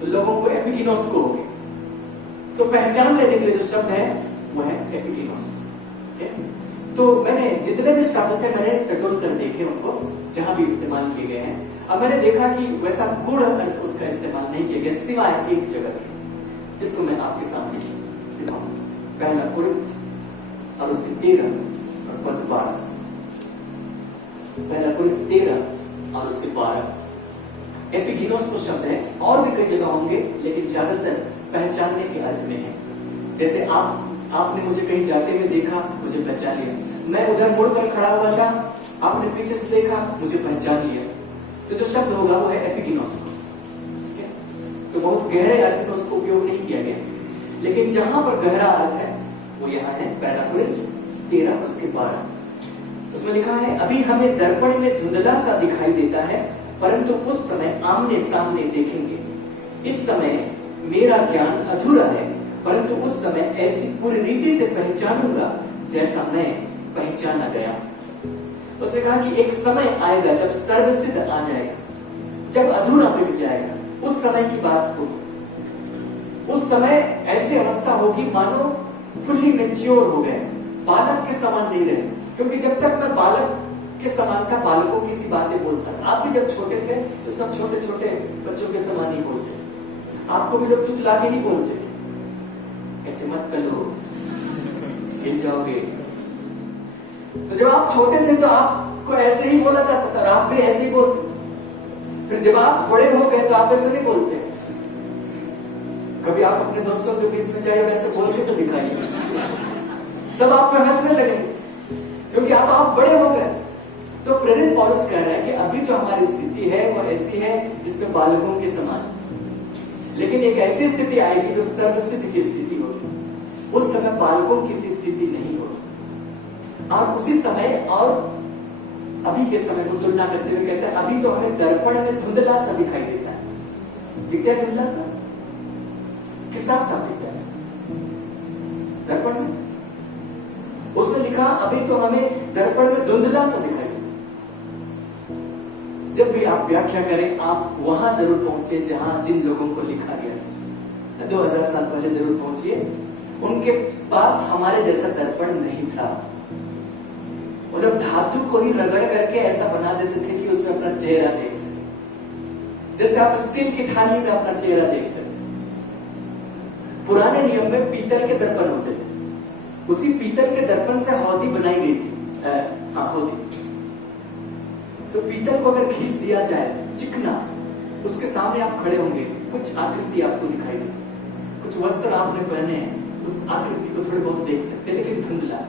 तो लोगों को एपिग्नोस्को हो गया। तो पहचान लेने के लिए जो शब्द है वो है एपिग्नोसिस। तो मैंने जितने भी शब्द थे मैंने टटोल कर देखे उनको, जहां भी इस्तेमाल किए गए हैं। अब मैंने देखा कि वैसा गूढ़ अर्थ उसका इस्तेमाल नहीं किया गया, सिवाय एक जगह के, जिसको मैं आपके सामने दिखाऊं। 1 कुरिन्थ और उसके 13 और पद 12। 1 कुरिन्थ 13 और उसके 12 एपिग्नोस्को शब्द है, और भी कई जगह होंगे, लेकिन ज्यादातर पहचानने के अर्थ में है। जैसे आपने मुझे कहीं जाते हुए देखा, मुझे पहचान लिया। मैं उधर मुड़कर खड़ा हुआ था, आपने पीछे से देखा, मुझे पहचान लिया। तो जो शब्द होगा वो है एपिग्नोस्को। तो बहुत गहरे अर्थ में उसको उपयोग नहीं किया गया, लेकिन जहां पर गहरा अर्थ है वो यहाँ है 1 कुरिन्थ 13 और उसके 12। उसमें लिखा है, अभी हमें दर्पण में धुंधला सा दिखाई देता है, परंतु उस समय आमने सामने देखेंगे। इस समय मेरा ज्ञान अधूरा है, परंतु उस समय ऐसी पूरी रीति से पहचानूंगा जैसा मैं पहचाना गया। उसने कहा कि एक समय आएगा जब सर्वसिद्ध आ जाएगा, जब अधूरा मिट जाएगा, उस समय की बात होगी। उस समय ऐसी अवस्था होगी मानो फुल्ली मैच्योर हो गए, बालक के समान नहीं रहे। क्योंकि जब तक मैं बालक के समान था, बालकों की सी बातें बोलता था। आप भी जब छोटे थे तो सब छोटे छोटे बच्चों के समान ही बोलते थे, आपको भी लोग तुतला के ही बोलते थे, ऐसे मत करो हिल जाओगे। तो जब आप छोटे थे तो आपको ऐसे ही बोला जाता था, और आप भी ऐसे ही बोलते। फिर जब आप बड़े हो गए तो आप ऐसे नहीं बोलते। कभी आप अपने दोस्तों के बीच में जाइए, वैसे बोल के तो दिखाइए, सब आप पे हंसने लगेंगे, क्योंकि आप बड़े हो गए। तो प्रेरित पौलुस कह रहा है कि अभी जो हमारी स्थिति है वो ऐसी है जिसमें बालकों के समान, लेकिन एक ऐसी स्थिति आएगी जो सर्वसिद्ध की स्थिति होगी। उस समय बालकों की सी स्थिति नहीं होगी। और उसी समय और अभी के समय को तुलना करते हुए कहते हैं, अभी तो हमें दर्पण में धुंधला सा दिखाई देता है। दिखता है धुंधला सा? किस साफ साफ दिखता है दर्पण में? उसने लिखा अभी तो हमें दर्पण में धुंधला सा दिखाई देता। जब भी आप व्याख्या करें, आप वहां जरूर पहुंचे जहां जिन लोगों को लिखा गया था। 2000 साल पहले जरूर पहुंचिए। उनके पास हमारे जैसा दर्पण नहीं था। वो लोग धातु को ही रगड़ करके ऐसा बना देते थे कि उसमें अपना चेहरा देख सके, जैसे आप स्टील की थाली में अपना चेहरा देख सकते। पुराने नियम में पीतल के दर्पण होते थे, उसी पीतल के दर्पण से हौदी बनाई गई थी। हौदी तो पीतल को अगर घिस दिया जाए चिकना, उसके सामने आप खड़े होंगे, कुछ आकृति आपको दिखाई दे, कुछ वस्त्र आपने पहने हैं, उस आकृति को थोड़े बहुत देख सकते हैं, लेकिन धुंधला।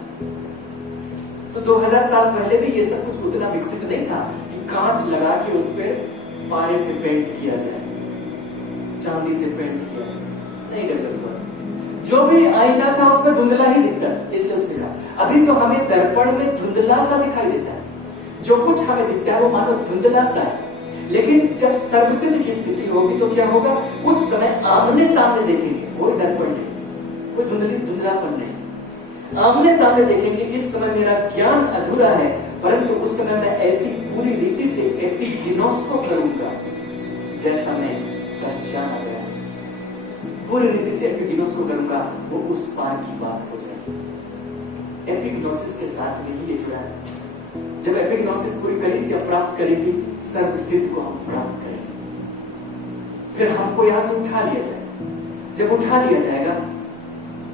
तो 2000 साल पहले भी ये सब कुछ उतना विकसित नहीं था कि कांच लगा के उस पर पारे से पेंट किया जाए, चांदी से पेंट किया जाए, नहीं डेवलप हुआ। जो भी आईना था उसमें धुंधला ही दिखता, इसलिए उसने कहा अभी तो हमें दर्पण में धुंधला सा दिखाई देता है। जो कुछ हमें दिखता है वो मानो धुंधला सा है, लेकिन जब सर्वसिद्ध की स्थिति होगी तो क्या होगा? उस समय आमने सामने देखेंगे, कोई दर्पण नहीं, कोई धुंधलापन नहीं, आमने सामने देखेंगे। इस समय मेरा ज्ञान अधूरा है, परंतु उस समय मैं ऐसी पूरी रीति से एपिगिनोस को करूंगा जैसा मैं पहचाना गया, पूरी रीति से एपिगिनोस को करूंगा। वो उस पार की बात हो जाएगी। एपिग्नोसिस के साथ में ही ये जुड़ा है। जब एपिग्नोसिस पूरी कलीसिया प्राप्त करेगी, सर्वसिद्ध को हम प्राप्त करेंगे। फिर हमको यहां से उठा लिया जाएगा। जब उठा लिया जाएगा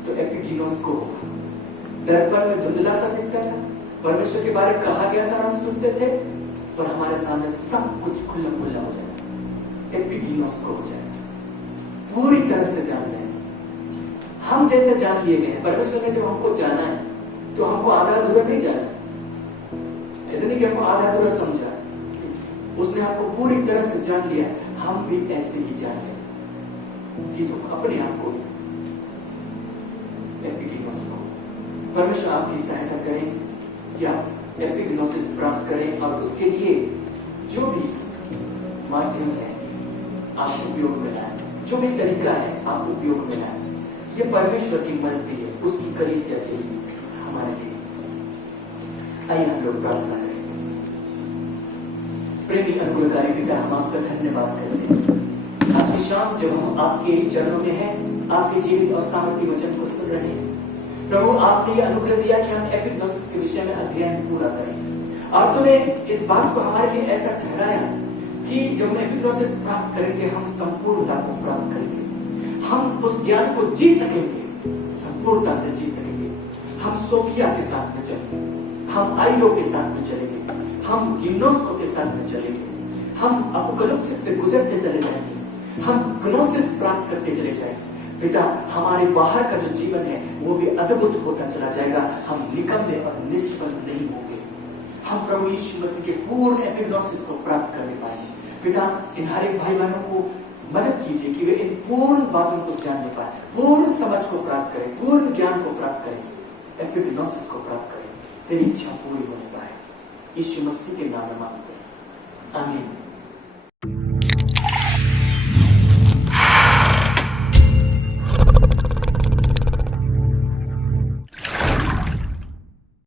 तो एपिगिनोस को होगा। दर्पण में धुंधला सा दिखता था, परमेश्वर के बारे में कहा गया था, हम सुनते थे, पर हमारे सामने सब कुछ खुला खुला हो जाएगा। एपिगिनोस को हो जाएगा, पूरी तरह से जान जाएंगे। हम जैसे जान लिए गए, परमेश्वर ने जब हमको जाना है तो हमको आधा अधूरा नहीं जाना, ऐसे नहीं कि हमको आधा अधूरा समझा, उसने हमको पूरी तरह से जान लिया। हम भी ऐसे ही जान लें चीजों को, अपने आप को, एपिगिनोस को। परमेश्वर आपकी सहायता करें कि आप एपिग्नोसिस प्राप्त करें, और उसके लिए जो भी माध्यम है आप उपयोग में लाएं, जो भी तरीका है आप उपयोग में लाएं। ये परमेश्वर की मर्जी है, उसकी कलीसिया के लिए, हमारे लिए। आइए हम लोग प्रार्थना करें। प्रेमी अनुग्रहकारी पिता, हम आपका धन्यवाद करते हैं आज की शाम जब हम आपके चरणों में हैं, आपके जीवित और सामर्थ्य वचन को सुन रहे हैं। प्रभु, आपने ये अनुग्रह दिया कि हम एपिग्नोसिस के विषय में अध्ययन पूरा करें, और तूने इस बात को हमारे लिए ऐसा ठहराया कि जब हम एपिग्नोसिस प्राप्त करेंगे, हम संपूर्णता को प्राप्त करेंगे, हम उस ज्ञान को जी सकेंगे, संपूर्णता से जी सकेंगे। हम सोफिया के साथ में चलेंगे, हम आइडो के साथ में चलेंगे, हम गिम्नोस्को के साथ में चलेंगे, हम अपोकलिप्सिस से गुजरते चले जाएंगे, हम ग्नोसिस प्राप्त करते चले जाएंगे। पिता, हमारे बाहर का जो जीवन है वो भी अद्भुत होता चला जाएगा। हम निकम्मे और निष्फल नहीं होंगे। हम प्रभु यीशु मसीह के पूर्ण एपिग्नोसिस को प्राप्त करने पाएंगे। पिता, इन हर एक भाई बहनों को मदद कीजिए कि वे इन पूर्ण बातों को जानने पाए, पूर्ण समझ को प्राप्त करें, पूर्ण ज्ञान को प्राप्त करें, एपिग्नोसिस को प्राप्त करें, तेरी इच्छा पूरी होने पाए। यीशु मसीह के नाम में मांगते हैं, आमीन।